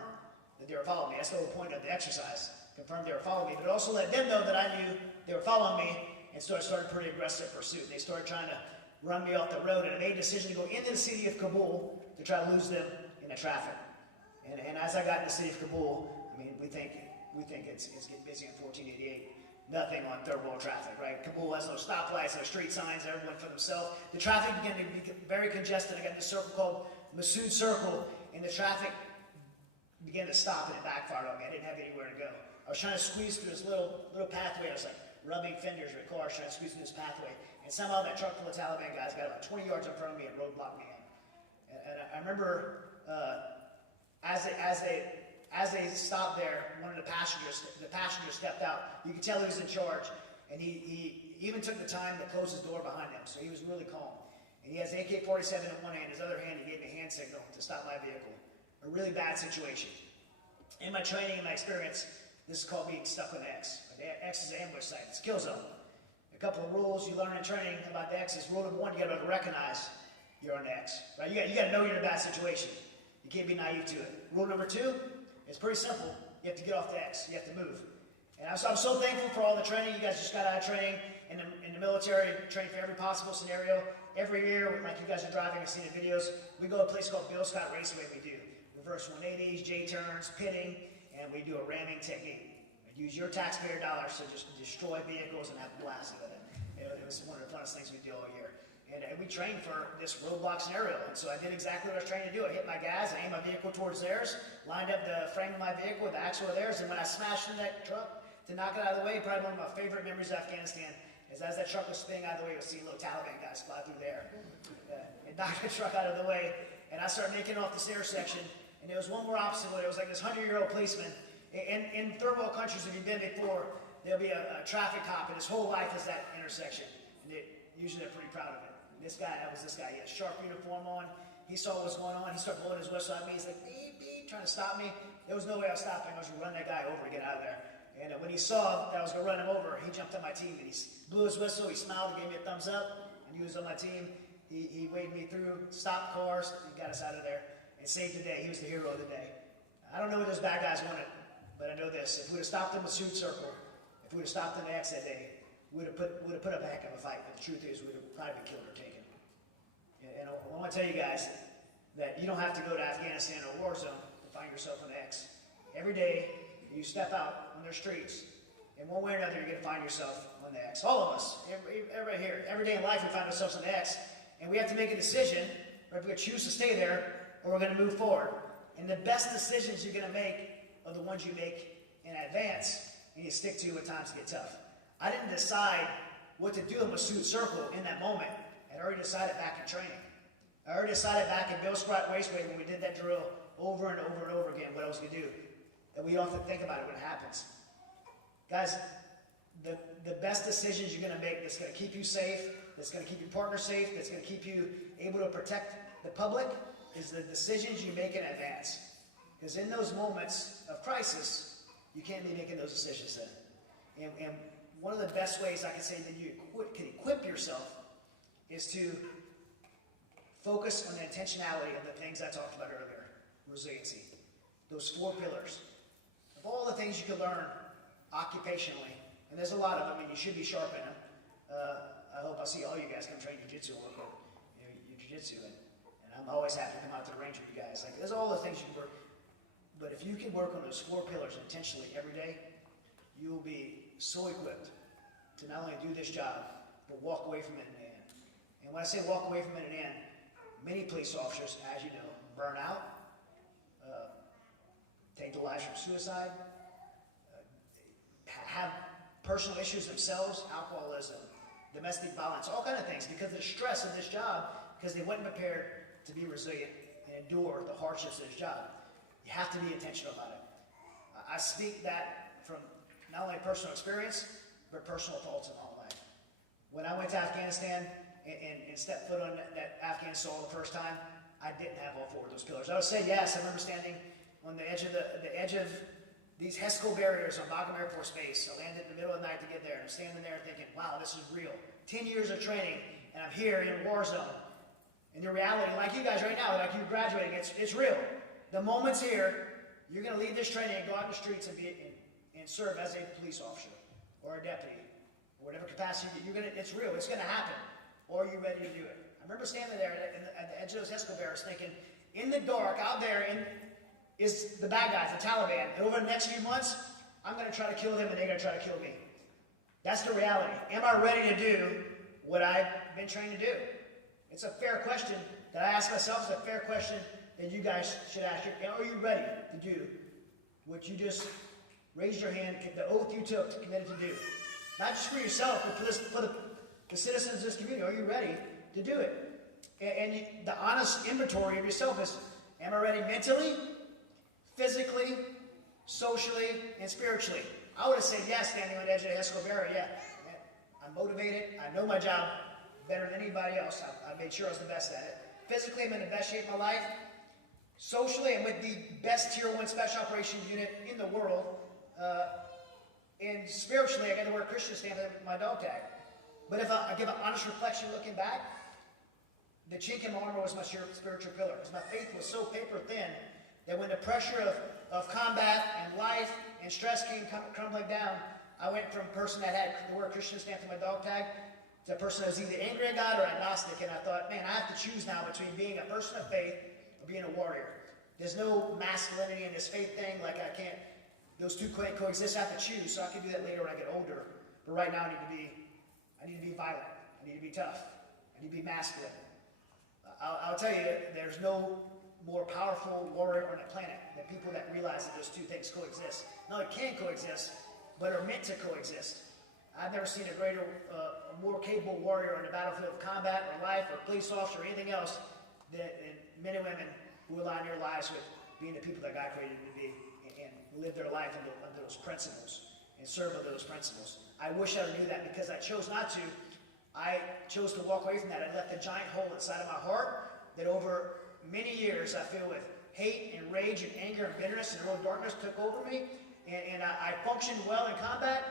that they were following me. That's the whole point of the exercise. Confirmed they were following me, but also let them know that I knew they were following me, and so I started pretty aggressive pursuit. They started trying to run me off the road, and I made a decision to go into the city of Kabul to try to lose them in the traffic. And as I got in the city of Kabul, I mean, we think it's getting busy in 1488. Nothing on third world traffic, right? Kabul has no stoplights, no street signs, everyone for themselves. The traffic began to be very congested. I got this circle called Masood Circle, and the traffic began to stop, and it backfired on me. I didn't have anywhere to go. I was trying to squeeze through this little pathway. I was like rubbing fenders with cars, trying to squeeze through this pathway. And somehow that truck full of Taliban guys got about 20 yards in front of me and roadblocked me in. And I remember as they stopped there, one of the passengers stepped out. You could tell he was in charge, and he even took the time to close his door behind him, so he was really calm. And he has AK-47 in one hand, his other hand, he gave me a hand signal to stop my vehicle. A really bad situation. In my training and my experience, this is called being stuck with X. The X is an ambush site, it's a kill zone. A couple of rules you learn in training about the X is rule number one, you gotta recognize you're on the X. Right? You gotta know you're in a bad situation. You can't be naive to it. Rule number two, it's pretty simple. You have to get off the X, you have to move. And I'm so thankful for all the training. You guys just got out of training in the military, trained for every possible scenario. Every year, like you guys are driving and seeing the videos, we go to a place called Bill Scott Raceway. We do reverse 180s, J-turns, pitting, and we do a ramming technique. We use your taxpayer dollars to just destroy vehicles and have a blast with it. It was one of the funnest things we do all year. And we trained for this roadblock scenario. And so I did exactly what I was trained to do. I hit my gas, I aimed my vehicle towards theirs, lined up the frame of my vehicle with the axle of theirs, and when I smashed into that truck to knock it out of the way, probably one of my favorite memories of Afghanistan is as that truck was spinning out of the way, I was seeing little Taliban guys fly through there. It knocked the truck out of the way, and I started making off this intersection, and there was one more obstacle. It was like this 100-year-old policeman. In third world countries, if you've been before, there'll be a traffic cop, and his whole life is that intersection. And usually they're pretty proud of it. That was this guy. He had a sharp uniform on. He saw what was going on. He started blowing his whistle at me. He's like, beep, beep, trying to stop me. There was no way I was stopping. I was going to run that guy over to get out of there. And when he saw that I was going to run him over, he jumped on my team, and he blew his whistle. He smiled and gave me a thumbs up. And he was on my team. He waved me through, stopped cars, he got us out of there, and saved the day. He was the hero of the day. I don't know what those bad guys wanted, but I know this. If we would have stopped in the Masood Circle, if we would have stopped in the X that day, we would have put up a heck of a fight. But the truth is, we would have probably been killed or taken. And I want to tell you guys that you don't have to go to Afghanistan or a war zone to find yourself on the X. Every day, you step out on their streets, in one way or another, you're going to find yourself on the X. All of us, everybody here, every day in life, we find ourselves on the X, and we have to make a decision, or if we're going to choose to stay there, or we're going to move forward. And the best decisions you're going to make are the ones you make in advance, and you stick to when times get tough. I didn't decide what to do in Masood Circle in that moment. I'd already decided back in training. I already decided back in Bill Scott Raceway when we did that drill over and over and over again what I was going to do. That we don't have to think about it when it happens. Guys, the best decisions you're going to make that's going to keep you safe, that's going to keep your partner safe, that's going to keep you able to protect the public is the decisions you make in advance. Because in those moments of crisis, you can't be making those decisions then. And one of the best ways I can say that you can equip yourself is to focus on the intentionality of the things I talked about earlier. Resiliency. Those 4 pillars. Of all the things you can learn occupationally, and there's a lot of them, and you should be sharp in them. I hope I see all you guys come train jiu-jitsu and work on your jiu-jitsu. And I'm always happy to come out to the range with you guys. Like, there's all the things you can work. But if you can work on those 4 pillars intentionally every day, you will be so equipped to not only do this job, but walk away from it in the end. And when I say walk away from it in the end, many police officers, as you know, burn out, take their lives from suicide, have personal issues themselves, alcoholism, domestic violence, all kinds of things because of the stress of this job, because they weren't prepared to be resilient and endure the hardships of this job. You have to be intentional about it. I speak that from not only personal experience, but personal thoughts in my own life. When I went to Afghanistan and stepped foot on that Afghan soil the first time, I didn't have all four of those pillars. I would say yes. I remember standing on the edge of these HESCO barriers on Montgomery Air Force Base. I landed in the middle of the night to get there, and I'm standing there thinking, wow, this is real. 10 years of training, and I'm here in a war zone. And the reality, like you guys right now, like you're graduating, it's real. The moment's here, you're going to leave this training and go out in the streets and serve as a police officer or a deputy, or whatever capacity it's real. It's going to happen. Or are you ready to do it? I remember standing there at the edge of those HESCO barriers thinking, in the dark, out there, is the bad guys, the Taliban. And over the next few months, I'm going to try to kill them and they're going to try to kill me. That's the reality. Am I ready to do what I've been trained to do? It's a fair question that I ask myself. It's a fair question that you guys should ask. Are you ready to do what you just raised your hand, the oath you took, committed to do? Not just for yourself, but for the citizens of this community. Are you ready to do it? And the honest inventory of yourself is, am I ready mentally, physically, socially, and spiritually? I would have said yes, standing on the edge of the HESCO barrier. Yeah, I'm motivated. I know my job better than anybody else. I made sure I was the best at it. Physically, I'm in the best shape of my life. Socially, I'm with the best Tier 1 Special Operations Unit in the world. And spiritually, I got to wear a Christian stamp on my dog tag. But if I give an honest reflection looking back, the chink in my armor was my spiritual pillar. Because my faith was so paper thin that when the pressure of combat and life and stress came crumbling down, I went from a person that had the word Christian stamped on my dog tag to a person that was either angry at God or agnostic. And I thought, man, I have to choose now between being a person of faith or being a warrior. There's no masculinity in this faith thing. Like I can't, those two can't coexist. I have to choose. So I can do that later when I get older. But right now I need to be violent. I need to be tough. I need to be masculine. I'll tell you, there's no more powerful warrior on the planet than people that realize that those two things coexist. Not only can coexist, but are meant to coexist. I've never seen a greater, more capable warrior on the battlefield of combat or life or police officer or anything else than men and women who align their lives with being the people that God created them to be and live their life under those principles and serve under those principles. I wish I knew that because I chose not to. I chose to walk away from that. I left a giant hole inside of my heart that over many years I feel with hate and rage and anger and bitterness and real darkness took over me. And I functioned well in combat,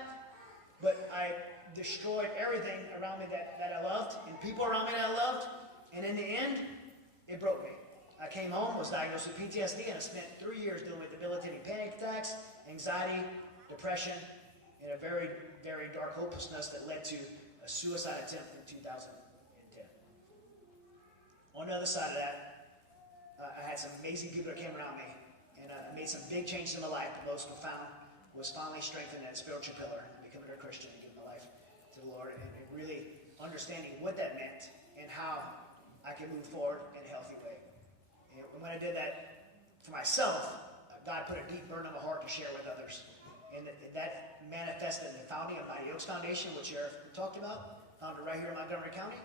but I destroyed everything around me that I loved and people around me that I loved. And in the end, it broke me. I came home, was diagnosed with PTSD, and I spent 3 years dealing with debilitating panic attacks, anxiety, depression, and a very, very dark hopelessness that led to a suicide attempt in 2010. On the other side of that, I had some amazing people that came around me, and I made some big changes in my life. The most profound was finally strengthening that spiritual pillar and becoming a Christian and giving my life to the Lord, and really understanding what that meant and how I could move forward in a healthy way. And when I did that for myself, God put a deep burn on my heart to share with others. And that manifested in the founding of Mighty Oaks Foundation, which Sheriff talked about, founded right here in Montgomery County.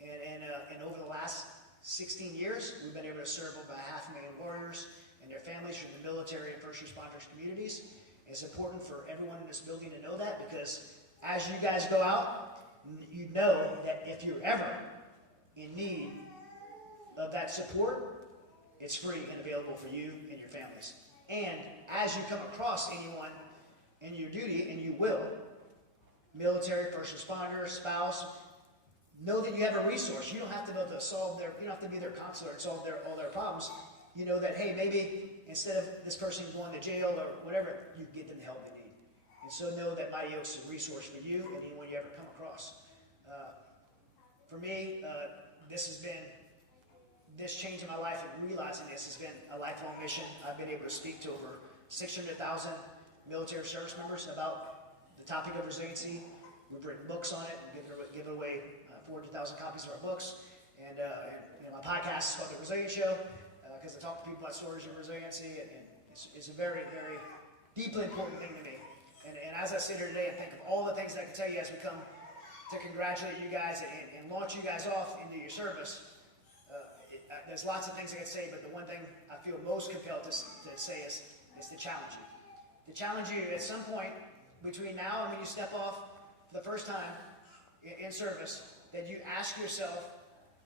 And over the last 16 years, we've been able to serve over 500,000 warriors and their families from the military and first responders communities. It's important for everyone in this building to know that because as you guys go out, you know that if you're ever in need of that support, it's free and available for you and your families. And as you come across anyone in your duty, and you will, military, first responder, spouse, know that you have a resource. You don't have to know to solve you don't have to be their counselor and solve all their problems. You know that, hey, maybe instead of this person going to jail or whatever, you can get them the help they need. And so know that Mighty Oaks is a resource for you and anyone you ever come across. For me, this change in my life and realizing this has been a lifelong mission. I've been able to speak to over 600,000 military service members about the topic of resiliency. We've written books on it and given away 400,000 copies of our books. And my podcast is called The Resilient Show because I talk to people about stories of resiliency, and it's a very, very deeply important thing to me. And as I sit here today and think of all the things that I can tell you as we come to congratulate you guys and launch you guys off into your service, there's lots of things I could say, but the one thing I feel most compelled to say is to challenge you. to challenge you at some point between now and when you step off for the first time in service, that you ask yourself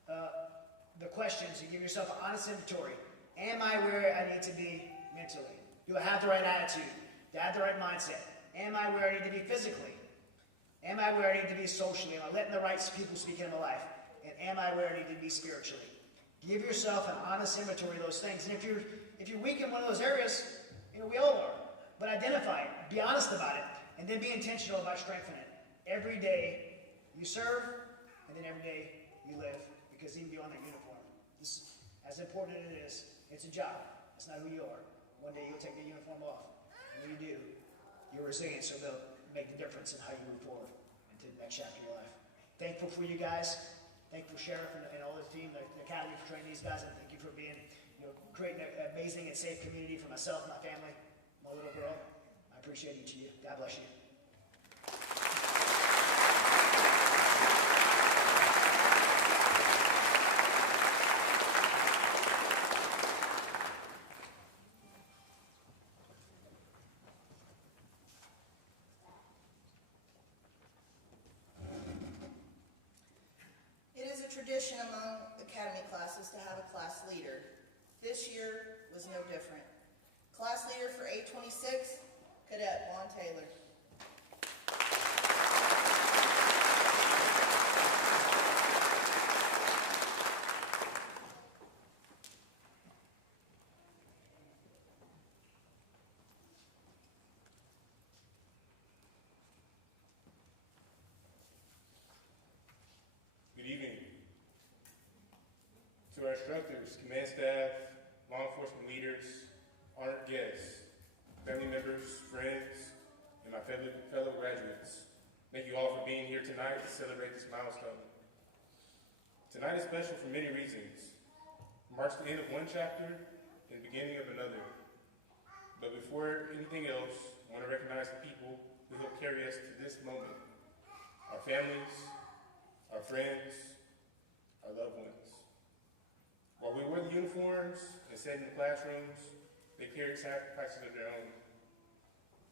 the questions, you give yourself an honest inventory. Am I where I need to be mentally? Do I have the right attitude? Do I have the right mindset? Am I where I need to be physically? Am I where I need to be socially? Am I letting the right people speak into my life? And am I where I need to be spiritually? Give yourself an honest inventory of those things. And if you're weak in one of those areas, we all are. But identify it, be honest about it, and then be intentional about strengthening it. Every day you serve, and then every day you live. Because even beyond that uniform, this, as important as it is, it's a job. It's not who you are. One day you'll take the uniform off. And when you do, your resilience will make the difference in how you move forward into the next chapter of your life. Thankful for you guys. Thankful Sheriff and all the team, the Academy for training these guys, and thank you for being, creating an amazing and safe community for myself, my family, my little girl. I appreciate each of you. God bless you. Tradition among academy classes to have a class leader. This year was no different. Class leader for A26, Cadet Juan Taylor. Good evening. To our instructors, command staff, law enforcement leaders, honored guests, family members, friends, and my fellow graduates, thank you all for being here tonight to celebrate this milestone. Tonight is special for many reasons. It marks the end of one chapter and the beginning of another. But before anything else, I want to recognize the people who helped carry us to this moment. Our families, our friends, our loved ones. While we wore the uniforms and sat in the classrooms, they carried sacrifices of their own.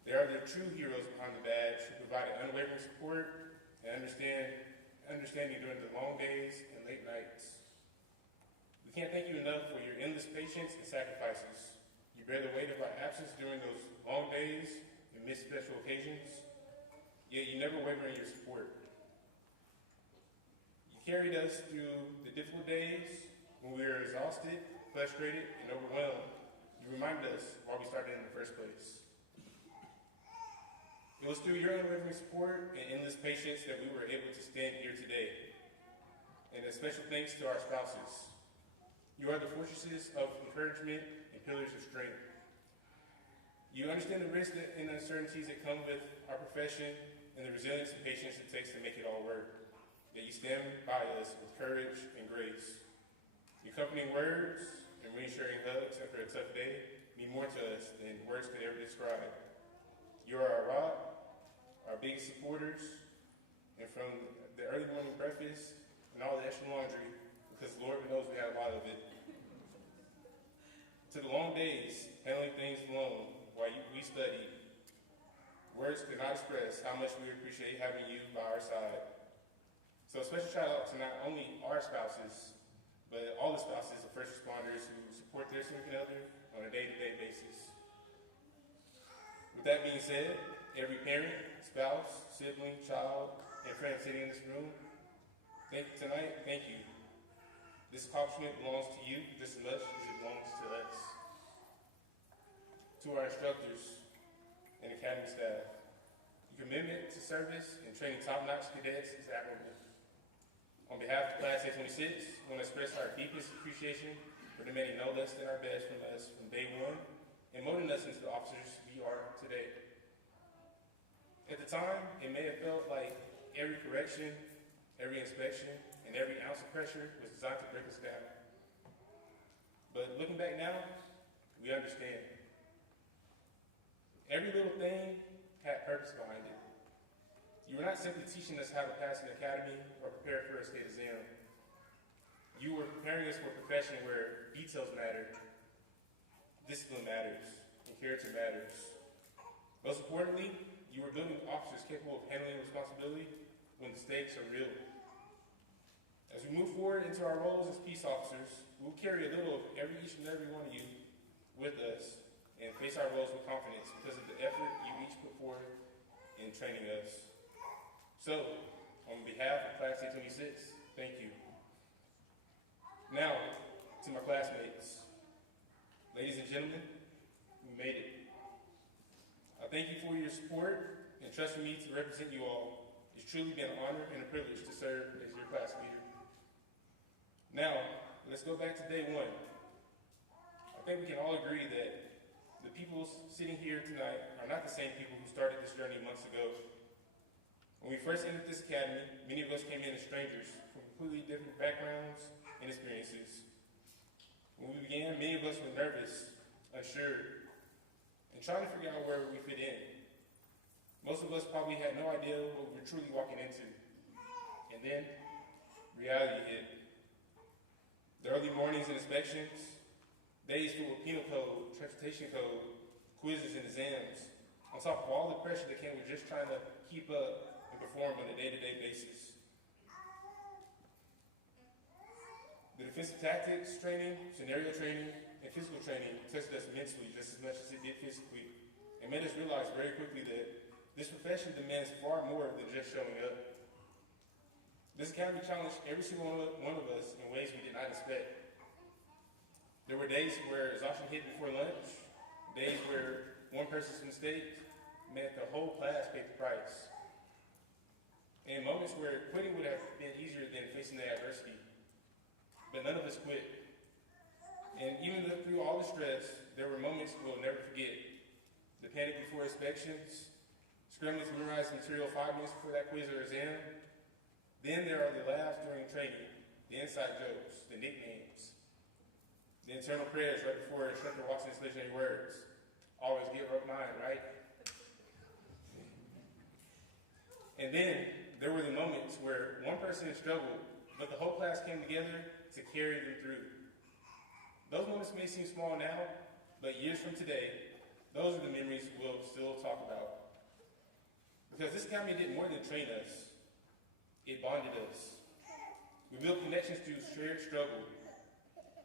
They are the true heroes behind the badge who provided unwavering support and understanding during the long days and late nights. We can't thank you enough for your endless patience and sacrifices. You bear the weight of our absence during those long days and missed special occasions, yet you never waver in your support. You carried us through the difficult days when we were exhausted, frustrated, and overwhelmed. You reminded us why we started in the first place. It was through your unwavering support and endless patience that we were able to stand here today. And a special thanks to our spouses. You are the fortresses of encouragement and pillars of strength. You understand the risks and uncertainties that come with our profession and the resilience and patience it takes to make it all work. Yet you stand by us with courage and grace. Your comforting words and reassuring hugs after a tough day mean more to us than words could ever describe. You are our rock, our biggest supporters, and from the early morning breakfast and all the extra laundry, because Lord knows we had a lot of it, to the long days handling things alone while we studied, words could not express how much we appreciate having you by our side. So a special shout out to not only our spouses, but all the spouses of first responders who support their significant other on a day-to-day basis. With that being said, every parent, spouse, sibling, child, and friend sitting in this room, thank you. This accomplishment belongs to you just as much as it belongs to us. To our instructors and academy staff, your commitment to service and training top-notch cadets is admirable. On behalf of Class A26, I want to express our deepest appreciation for demanding no less than our best from us from day one and molding us into the officers we are today. At the time, it may have felt like every correction, every inspection, and every ounce of pressure was designed to break us down. But looking back now, we understand. Every little thing had purpose behind it. You were not simply teaching us how to pass an academy or prepare for a state exam. You were preparing us for a profession where details matter, discipline matters, and character matters. Most importantly, you are building officers capable of handling responsibility when the stakes are real. As we move forward into our roles as peace officers, we will carry a little of each and every one of you with us and face our roles with confidence because of the effort you each put forth in training us. So, on behalf of Class A26, thank you. Now, to my classmates, ladies and gentlemen, we made it. I thank you for your support and trusting me to represent you all. It's truly been an honor and a privilege to serve as your class leader. Now, let's go back to day one. I think we can all agree that the people sitting here tonight are not the same people who started this journey months ago. When we first entered this academy, many of us came in as strangers from completely different backgrounds and experiences. When we began, many of us were nervous, unsure, and trying to figure out where we fit in. Most of us probably had no idea what we were truly walking into. And then, reality hit. The early mornings and inspections, days full of penal code, transportation code, quizzes and exams, on top of all the pressure that came with just trying to keep up and perform on a day-to-day basis. The defensive tactics training, scenario training, and physical training tested us mentally just as much as it did physically, and made us realize very quickly that this profession demands far more than just showing up. This academy challenged every single one of us in ways we did not expect. There were days where exhaustion hit before lunch, days where one person's mistake meant the whole class paid the price, and moments where quitting would have been easier than facing the adversity. But none of us quit. And even through all the stress, there were moments we'll never forget. The panic before inspections, scrambling to memorize material 5 minutes before that quiz or exam. Then there are the laughs during training, the inside jokes, the nicknames, the internal prayers right before an instructor walks in his legendary words. Always get mine, right? And then there were the moments where one person struggled, but the whole class came together to carry them through. Those moments may seem small now, but years from today, those are the memories we'll still talk about. Because this academy did more than train us. It bonded us. We built connections through shared struggle.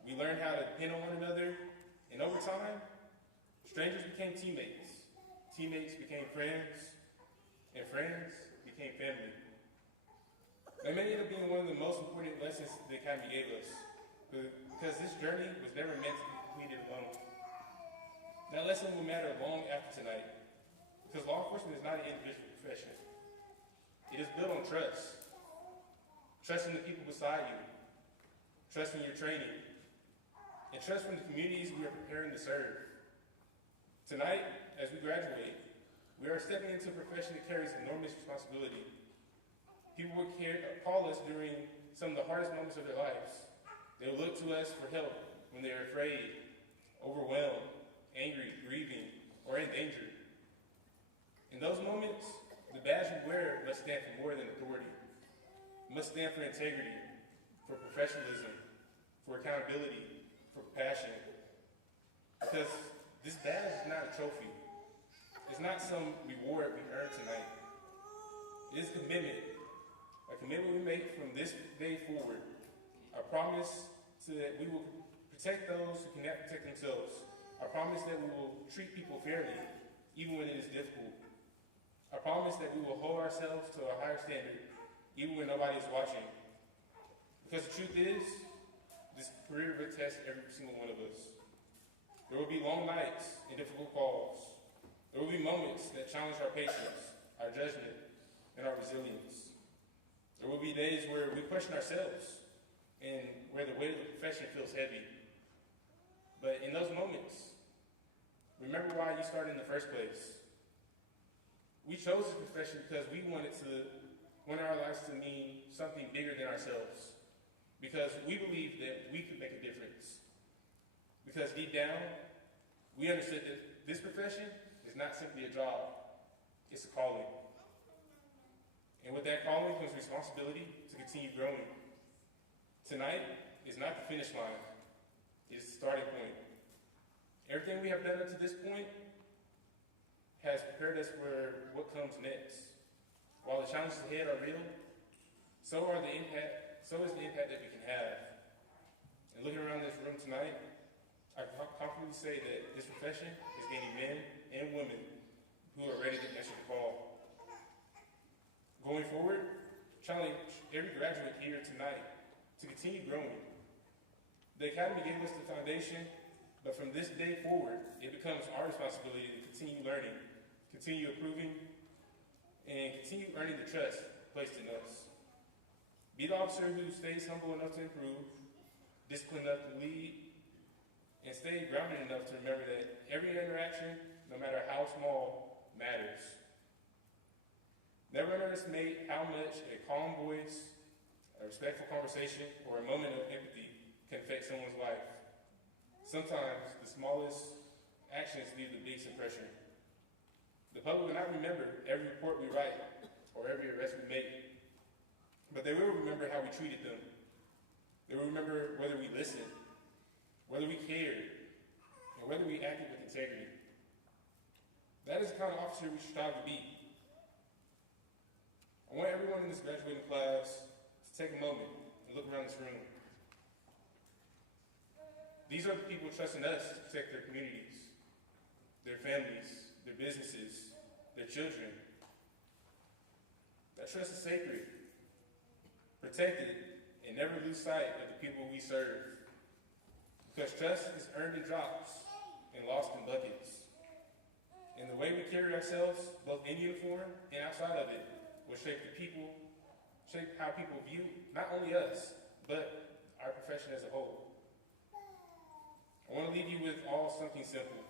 We learned how to depend on one another, and over time, strangers became teammates. Teammates became friends, and friends became family. That may end up being one of the most important lessons the academy gave us, because this journey was never meant to be completed alone. That lesson will matter long after tonight, because law enforcement is not an individual profession. It is built on trust. Trust in the people beside you, trust in your training, and trust from the communities we are preparing to serve. Tonight, as we graduate, we are stepping into a profession that carries enormous responsibility. People will call us during some of the hardest moments of their lives. They will look to us for help when they are afraid, overwhelmed, angry, grieving, or in danger. In those moments, the badge we wear must stand for more than authority. It must stand for integrity, for professionalism, for accountability, for compassion. Because this badge is not a trophy. It's not some reward we earned tonight. It is commitment. A commitment we make from this day forward. A promise that we will protect those who cannot protect themselves. A promise that we will treat people fairly, even when it is difficult. A promise that we will hold ourselves to a higher standard, even when nobody is watching. Because the truth is, this career will test every single one of us. There will be long nights and difficult calls. There will be moments that challenge our patience, our judgment, and our resilience. There will be days where we question ourselves and where the weight of the profession feels heavy. But in those moments, remember why you started in the first place. We chose this profession because we wanted our lives to mean something bigger than ourselves. Because we believed that we could make a difference. Because deep down, we understood that this profession is not simply a job, it's a calling. And with that calling comes responsibility to continue growing. Tonight is not the finish line, it is the starting point. Everything we have done up to this point has prepared us for what comes next. While the challenges ahead are real, so is the impact that we can have. And looking around this room tonight, I can confidently say that this profession is gaining men and women who are ready to answer the call. Going forward, challenge every graduate here tonight to continue growing. The Academy gave us the foundation, but from this day forward, it becomes our responsibility to continue learning, continue improving, and continue earning the trust placed in us. Be the officer who stays humble enough to improve, disciplined enough to lead, and stay grounded enough to remember that every interaction, no matter how small, matters. Never underestimate how much a calm voice, a respectful conversation, or a moment of empathy can affect someone's life. Sometimes the smallest actions leave the biggest impression. The public will not remember every report we write or every arrest we make, but they will remember how we treated them. They will remember whether we listened, whether we cared, and whether we acted with integrity. That is the kind of officer we strive to be. I want everyone in this graduating class to take a moment and look around this room. These are the people trusting us to protect their communities, their families, their businesses, their children. That trust is sacred. Protect it and never lose sight of the people we serve. Because trust is earned in drops and lost in buckets. And the way we carry ourselves, both in uniform and outside of it, will shape how people view not only us, but our profession as a whole. I want to leave you with all something simple.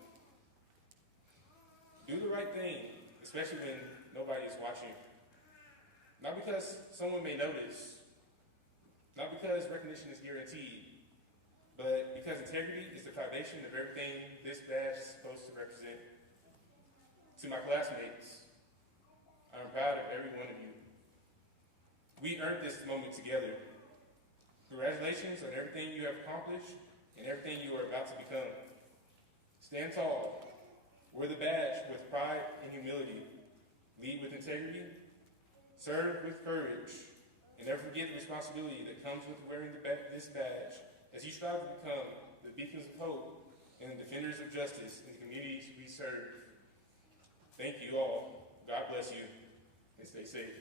Do the right thing, especially when nobody is watching. Not because someone may notice, not because recognition is guaranteed, but because integrity is the foundation of everything this badge is supposed to represent. To my classmates, I'm proud of every one of you. We earned this moment together. Congratulations on everything you have accomplished and everything you are about to become. Stand tall. Wear the badge with pride and humility. Lead with integrity. Serve with courage. And never forget the responsibility that comes with wearing this badge as you strive to become the beacons of hope and the defenders of justice in the communities we serve. Thank you all. God bless you, and stay safe.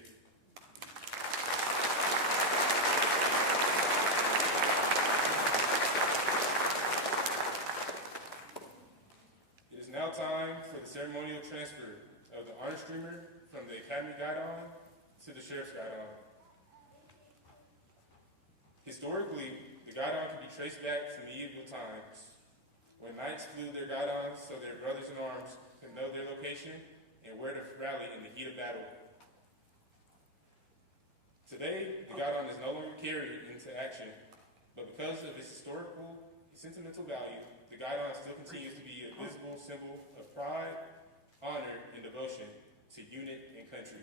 It is now time for the ceremonial transfer of the honor streamer from the Academy Guidon to the Sheriff's Guidon. Historically, the Guidon can be traced back to medieval times, when knights flew their Guidons so their brothers-in-arms could know their location and where to rally in the heat of battle. Today, the Guidon is no longer carried into action, but because of its historical and sentimental value, the Guidon still continues to be a visible symbol of pride, honor, and devotion to unit and country.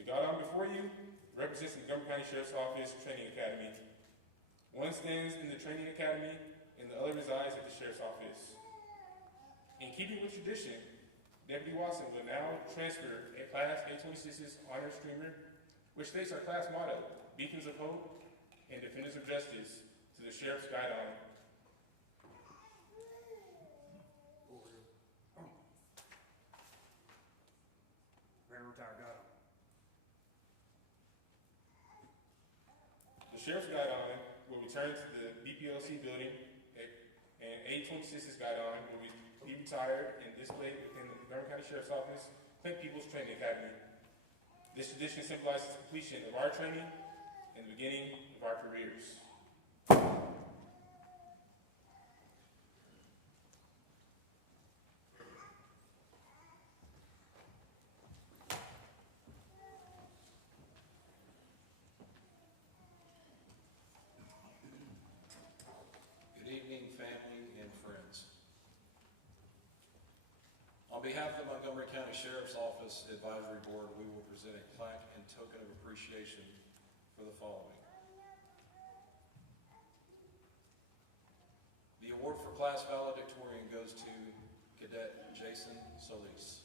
The Guidon before you represents the Montgomery County Sheriff's Office Training Academy. One stands in the Training Academy, and the other resides at the Sheriff's Office. In keeping with tradition, Deputy Watson will now transfer a Class A26's honor streamer, which states our class motto, Beacons of Hope and Defenders of Justice, to the Sheriff's Guidon. The Sheriff's Guidon will return to the BPLC building, and A26's Guidon will be retired and displayed within the Montgomery County Sheriff's Office Clint Peoples Training Academy. This tradition symbolizes the completion of our training and the beginning of our careers. Good evening, family and friends. On behalf of the Montgomery County Sheriff's Office Advisory Board, we will present a plaque and token of appreciation for the following. The award for class valedictorian goes to Cadet Jason Solis.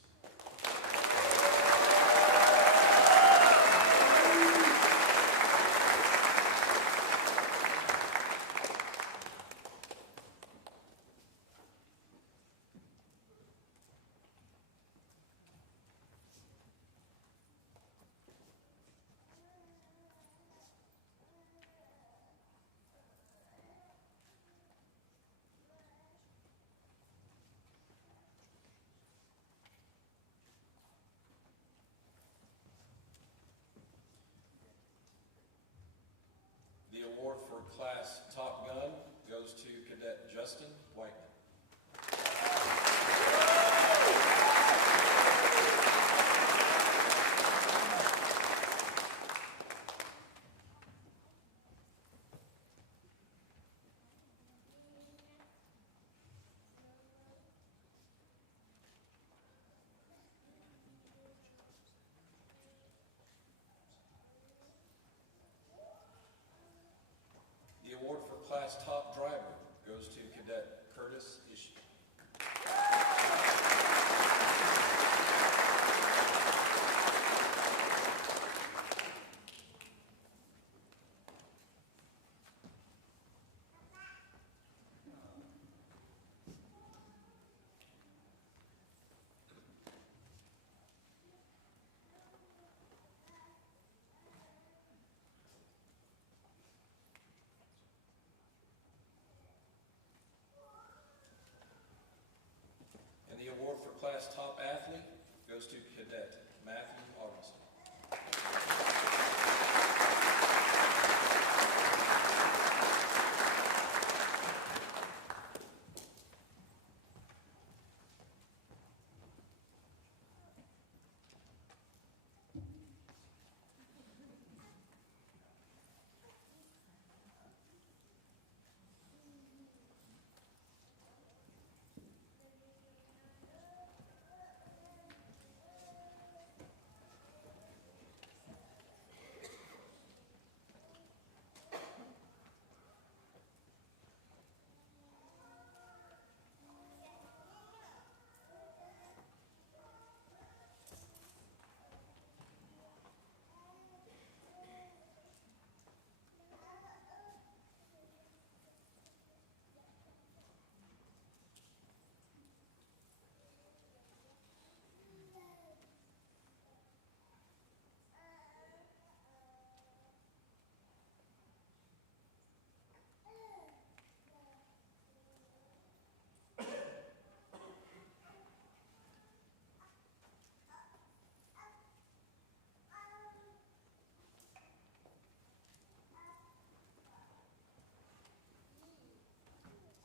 The award for Class Top Gun goes to Cadet Justin Whiteman. The award for Class Top Driver goes to Cadet Curtis Ishii. And the award for Class Top Athlete goes to Cadet Matthew Augustin.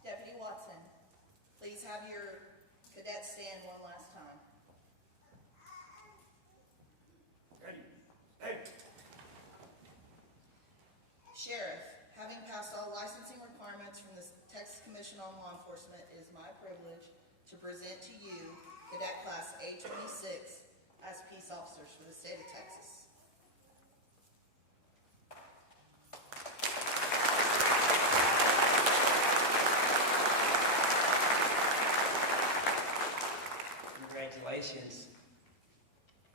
Deputy Watson, please have your cadets stand one last time. Ready? Hey. Sheriff, having passed all licensing requirements from the Texas Commission on Law Enforcement, it is my privilege to present to you Cadet Class A26 as peace officers for the state of Texas. Congratulations.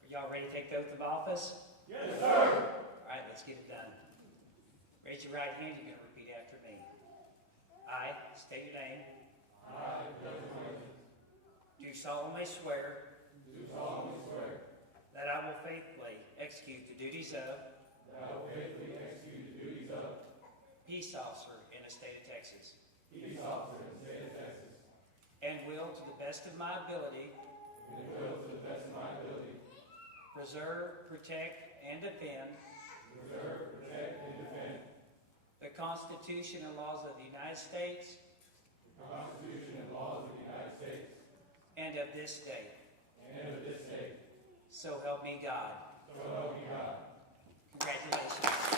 Are y'all ready to take the oath of office? Yes, sir. All right, let's get it done. Raise your right hand. You're going to repeat after me. I state your name. I, Justin Whiteman, Do solemnly swear do solemnly swear that I will faithfully execute the duties of that I will faithfully execute the duties of peace officer in the state of Texas, peace officer in the state of Texas, and will, to the best of my ability, and will, to the best of my ability, preserve, protect, and defend preserve, protect, and defend the Constitution and laws of the United States the Constitution and laws of the United States and of this state. and of this state. So help me God. So help me God. Congratulations.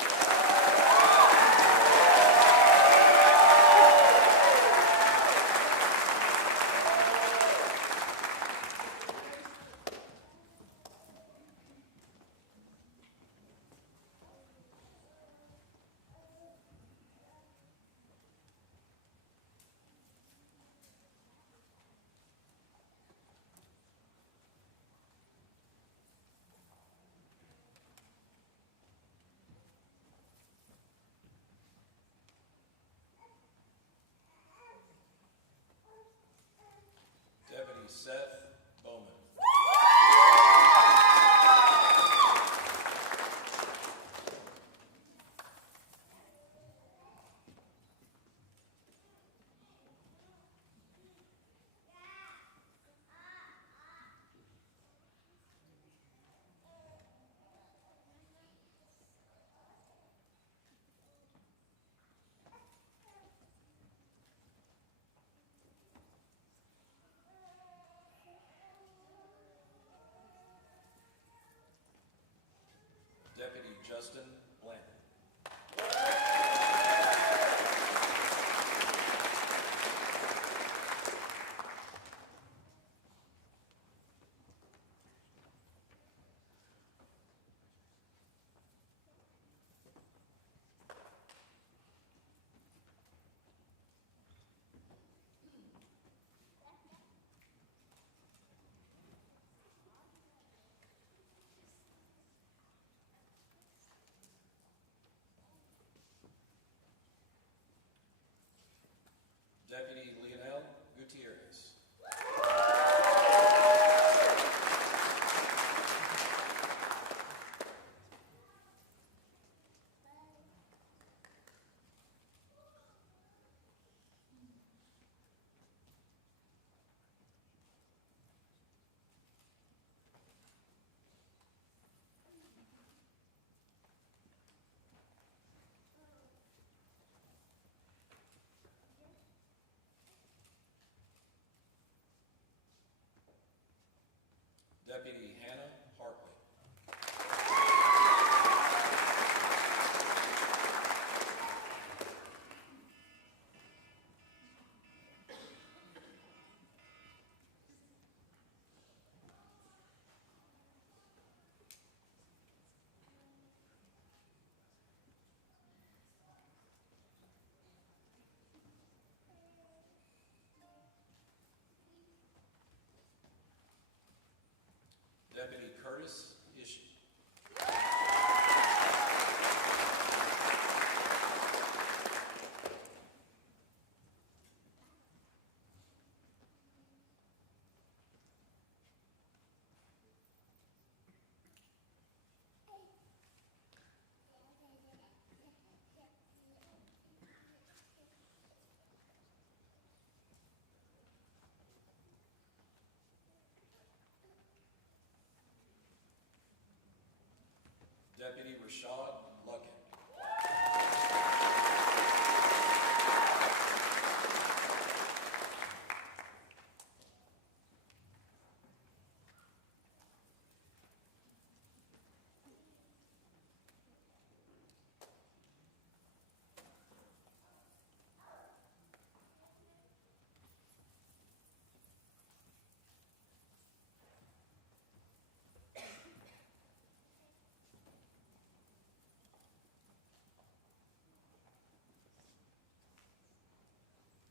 Deputy Hannah Hartley. Deputy Curtis Ishii. Deputy Rashad Luckett.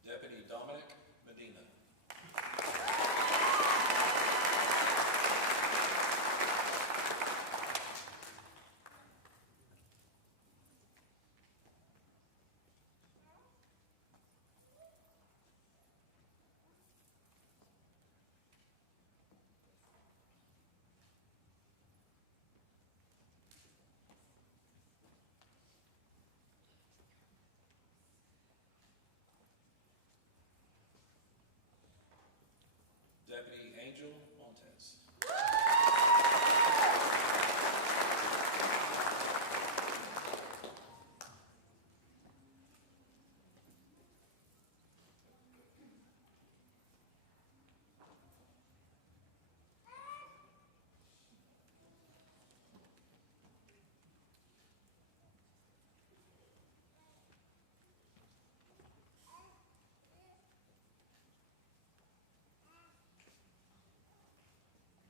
Deputy Dominic Medina. Deputy Angel Montes.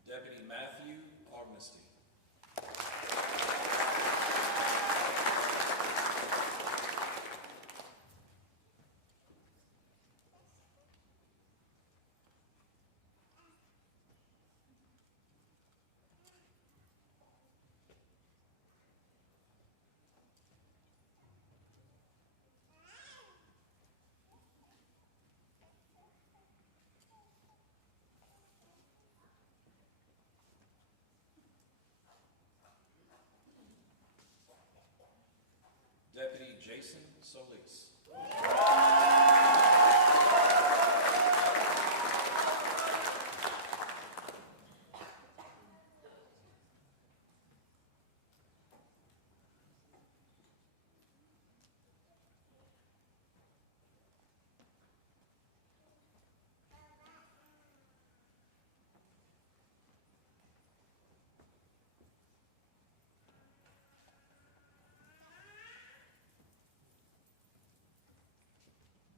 Deputy Matthew Augnesty. Deputy Jason Solis.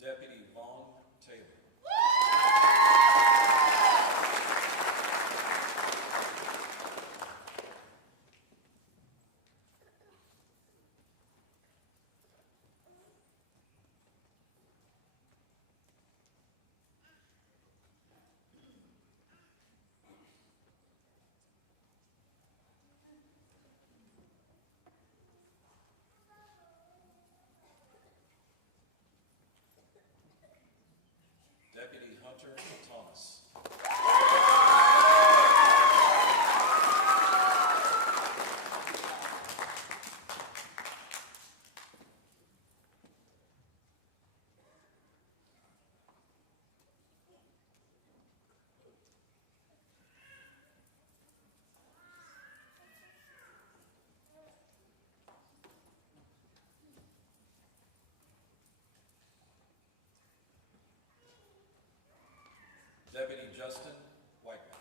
Deputy Vaughn Taylor. Deputy Hunter Thomas. Deputy Justin Whiteman.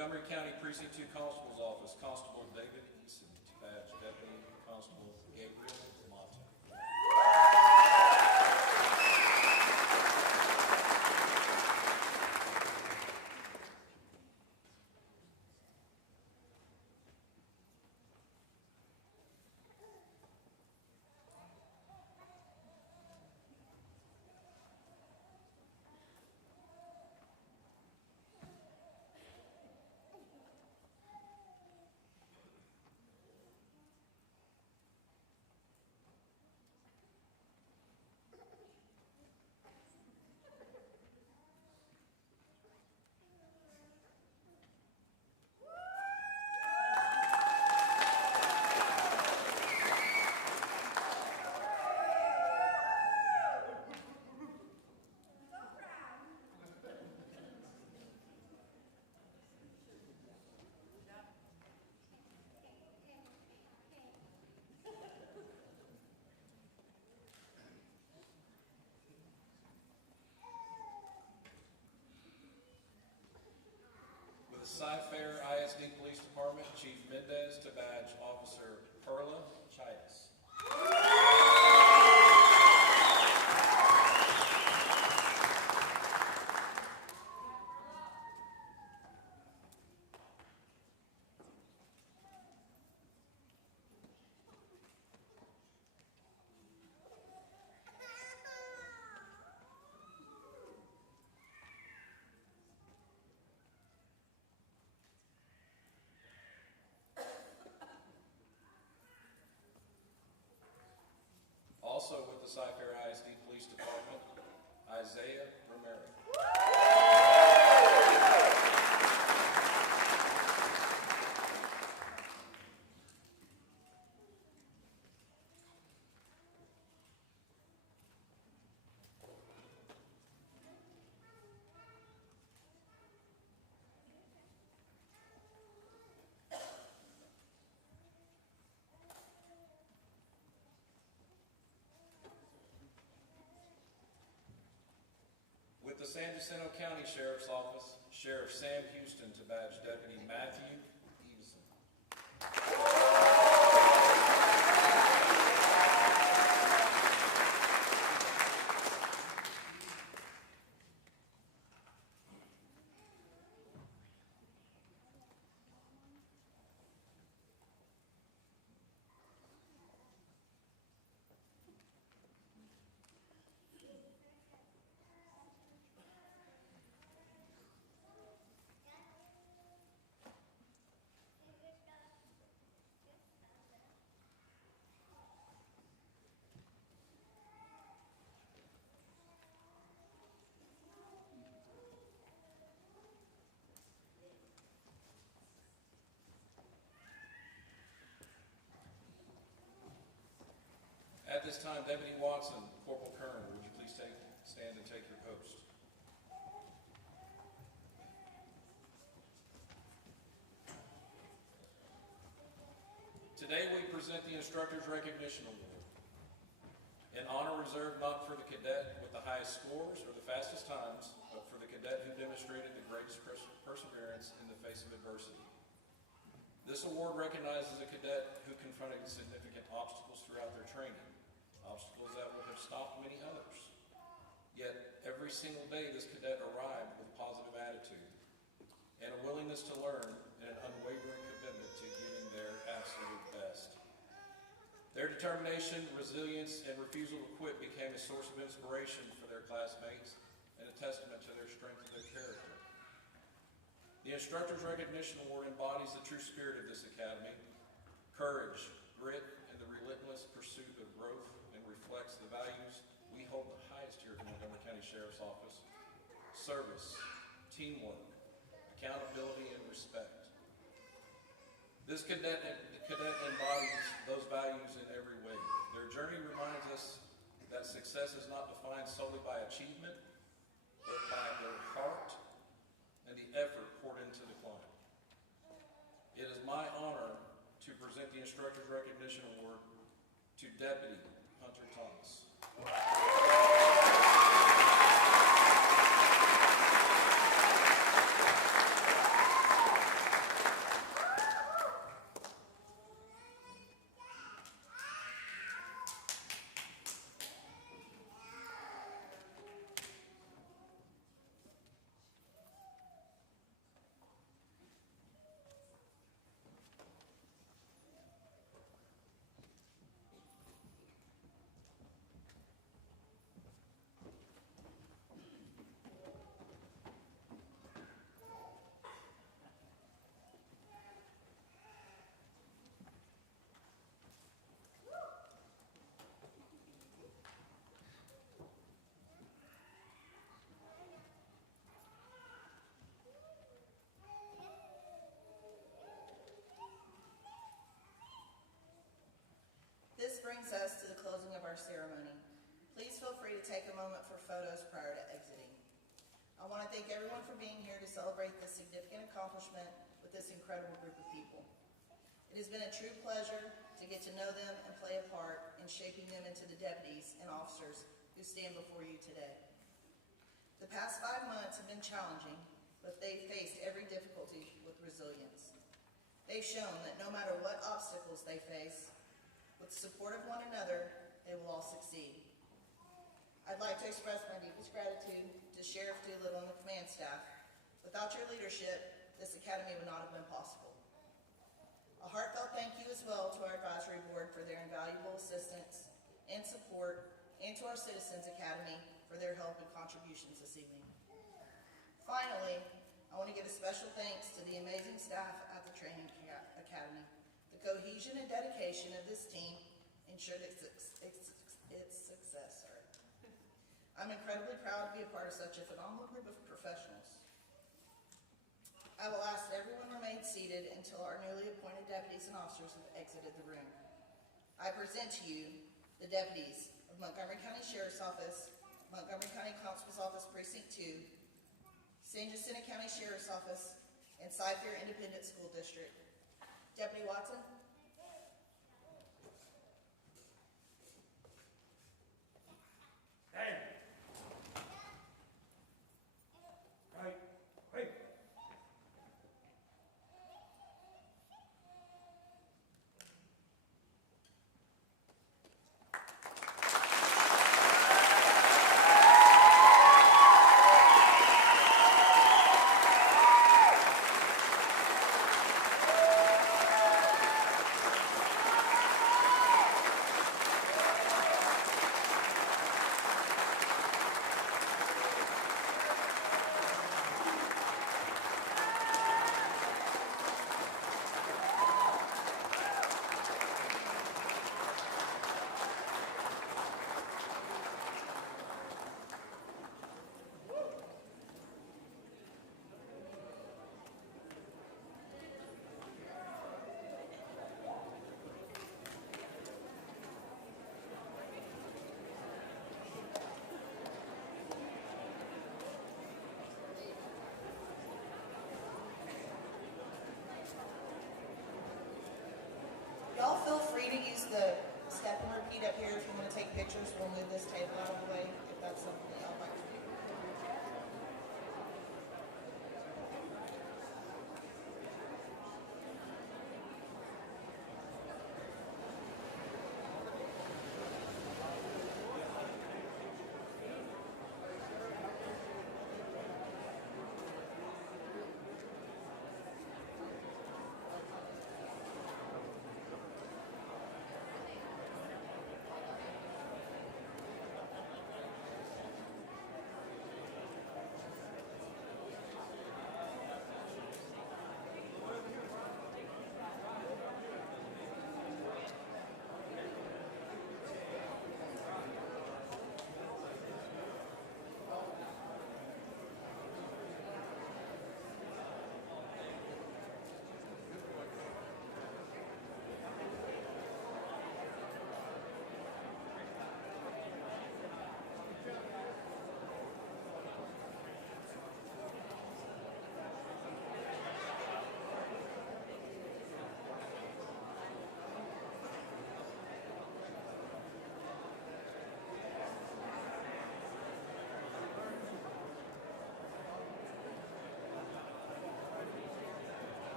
Montgomery County Precinct 2 Constable's Office, Constable David Eason to badge Deputy Constable Gabriel Monta. With the Cy-Fair ISD Police Department, Chief Mendez to badge Officer Perla Chias. Also with the Cy-Fair ISD Police Department, Isaiah Romero. With the San Jacinto County Sheriff's Office, Sheriff Sam Houston to badge Deputy Matthew Eveson. At this time, Deputy Watson, Corporal Kern, would you please stand and take your post? Today we present the Instructors Recognition Award, an honor reserved not for the cadet with the highest scores or the fastest times, but for the cadet who demonstrated the greatest perseverance in the face of adversity. This award recognizes a cadet who confronted significant obstacles throughout their training, obstacles that would have stopped many others. Yet, every single day this cadet arrived with a positive attitude and a willingness to learn and an unwavering commitment to giving their absolute best. Their determination, resilience, and refusal to quit became a source of inspiration for their classmates and a testament to their strength of their character. The Instructors Recognition Award embodies the true spirit of this academy: courage, grit, and the relentless pursuit of growth, and reflects the values we hold the highest here at the Montgomery County Sheriff's Office: service, teamwork, accountability, and respect. This cadet embodies those values in every way. Their journey reminds us that success is not defined solely by achievement, but by their heart and the effort poured into the climb. It is my honor to present the Instructors Recognition Award to Deputy Hunter Thomas. ceremony. Please feel free to take a moment for photos prior to exiting. I want to thank everyone for being here to celebrate this significant accomplishment with this incredible group of people. It has been a true pleasure to get to know them and play a part in shaping them into the deputies and officers who stand before you today. The past 5 months have been challenging, but they faced every difficulty with resilience. They've shown that no matter what obstacles they face, with the support of one another, they will all succeed. I'd like to express my deepest gratitude to Sheriff Doolittle and the command staff. Without your leadership, this academy would not have been possible. A heartfelt thank you as well to our advisory board for their invaluable assistance and support, and to our Citizens Academy for their help and contributions this evening. Finally, I want to give a special thanks to the amazing staff at the Training Academy. The cohesion and dedication of this team ensure its success. I'm incredibly proud to be a part of such a phenomenal group of professionals. I will ask that everyone remain seated until our newly appointed deputies and officers have exited the room. I present to you the deputies of Montgomery County Sheriff's Office, Montgomery County Constable's Office Precinct 2, San Jacinto County Sheriff's Office, and Cy-Fair Independent School District. Deputy Watson. Hey! Right, right. Y'all feel free to use the step and repeat up here if you want to take pictures. We'll move this table out of the way if that's something that y'all like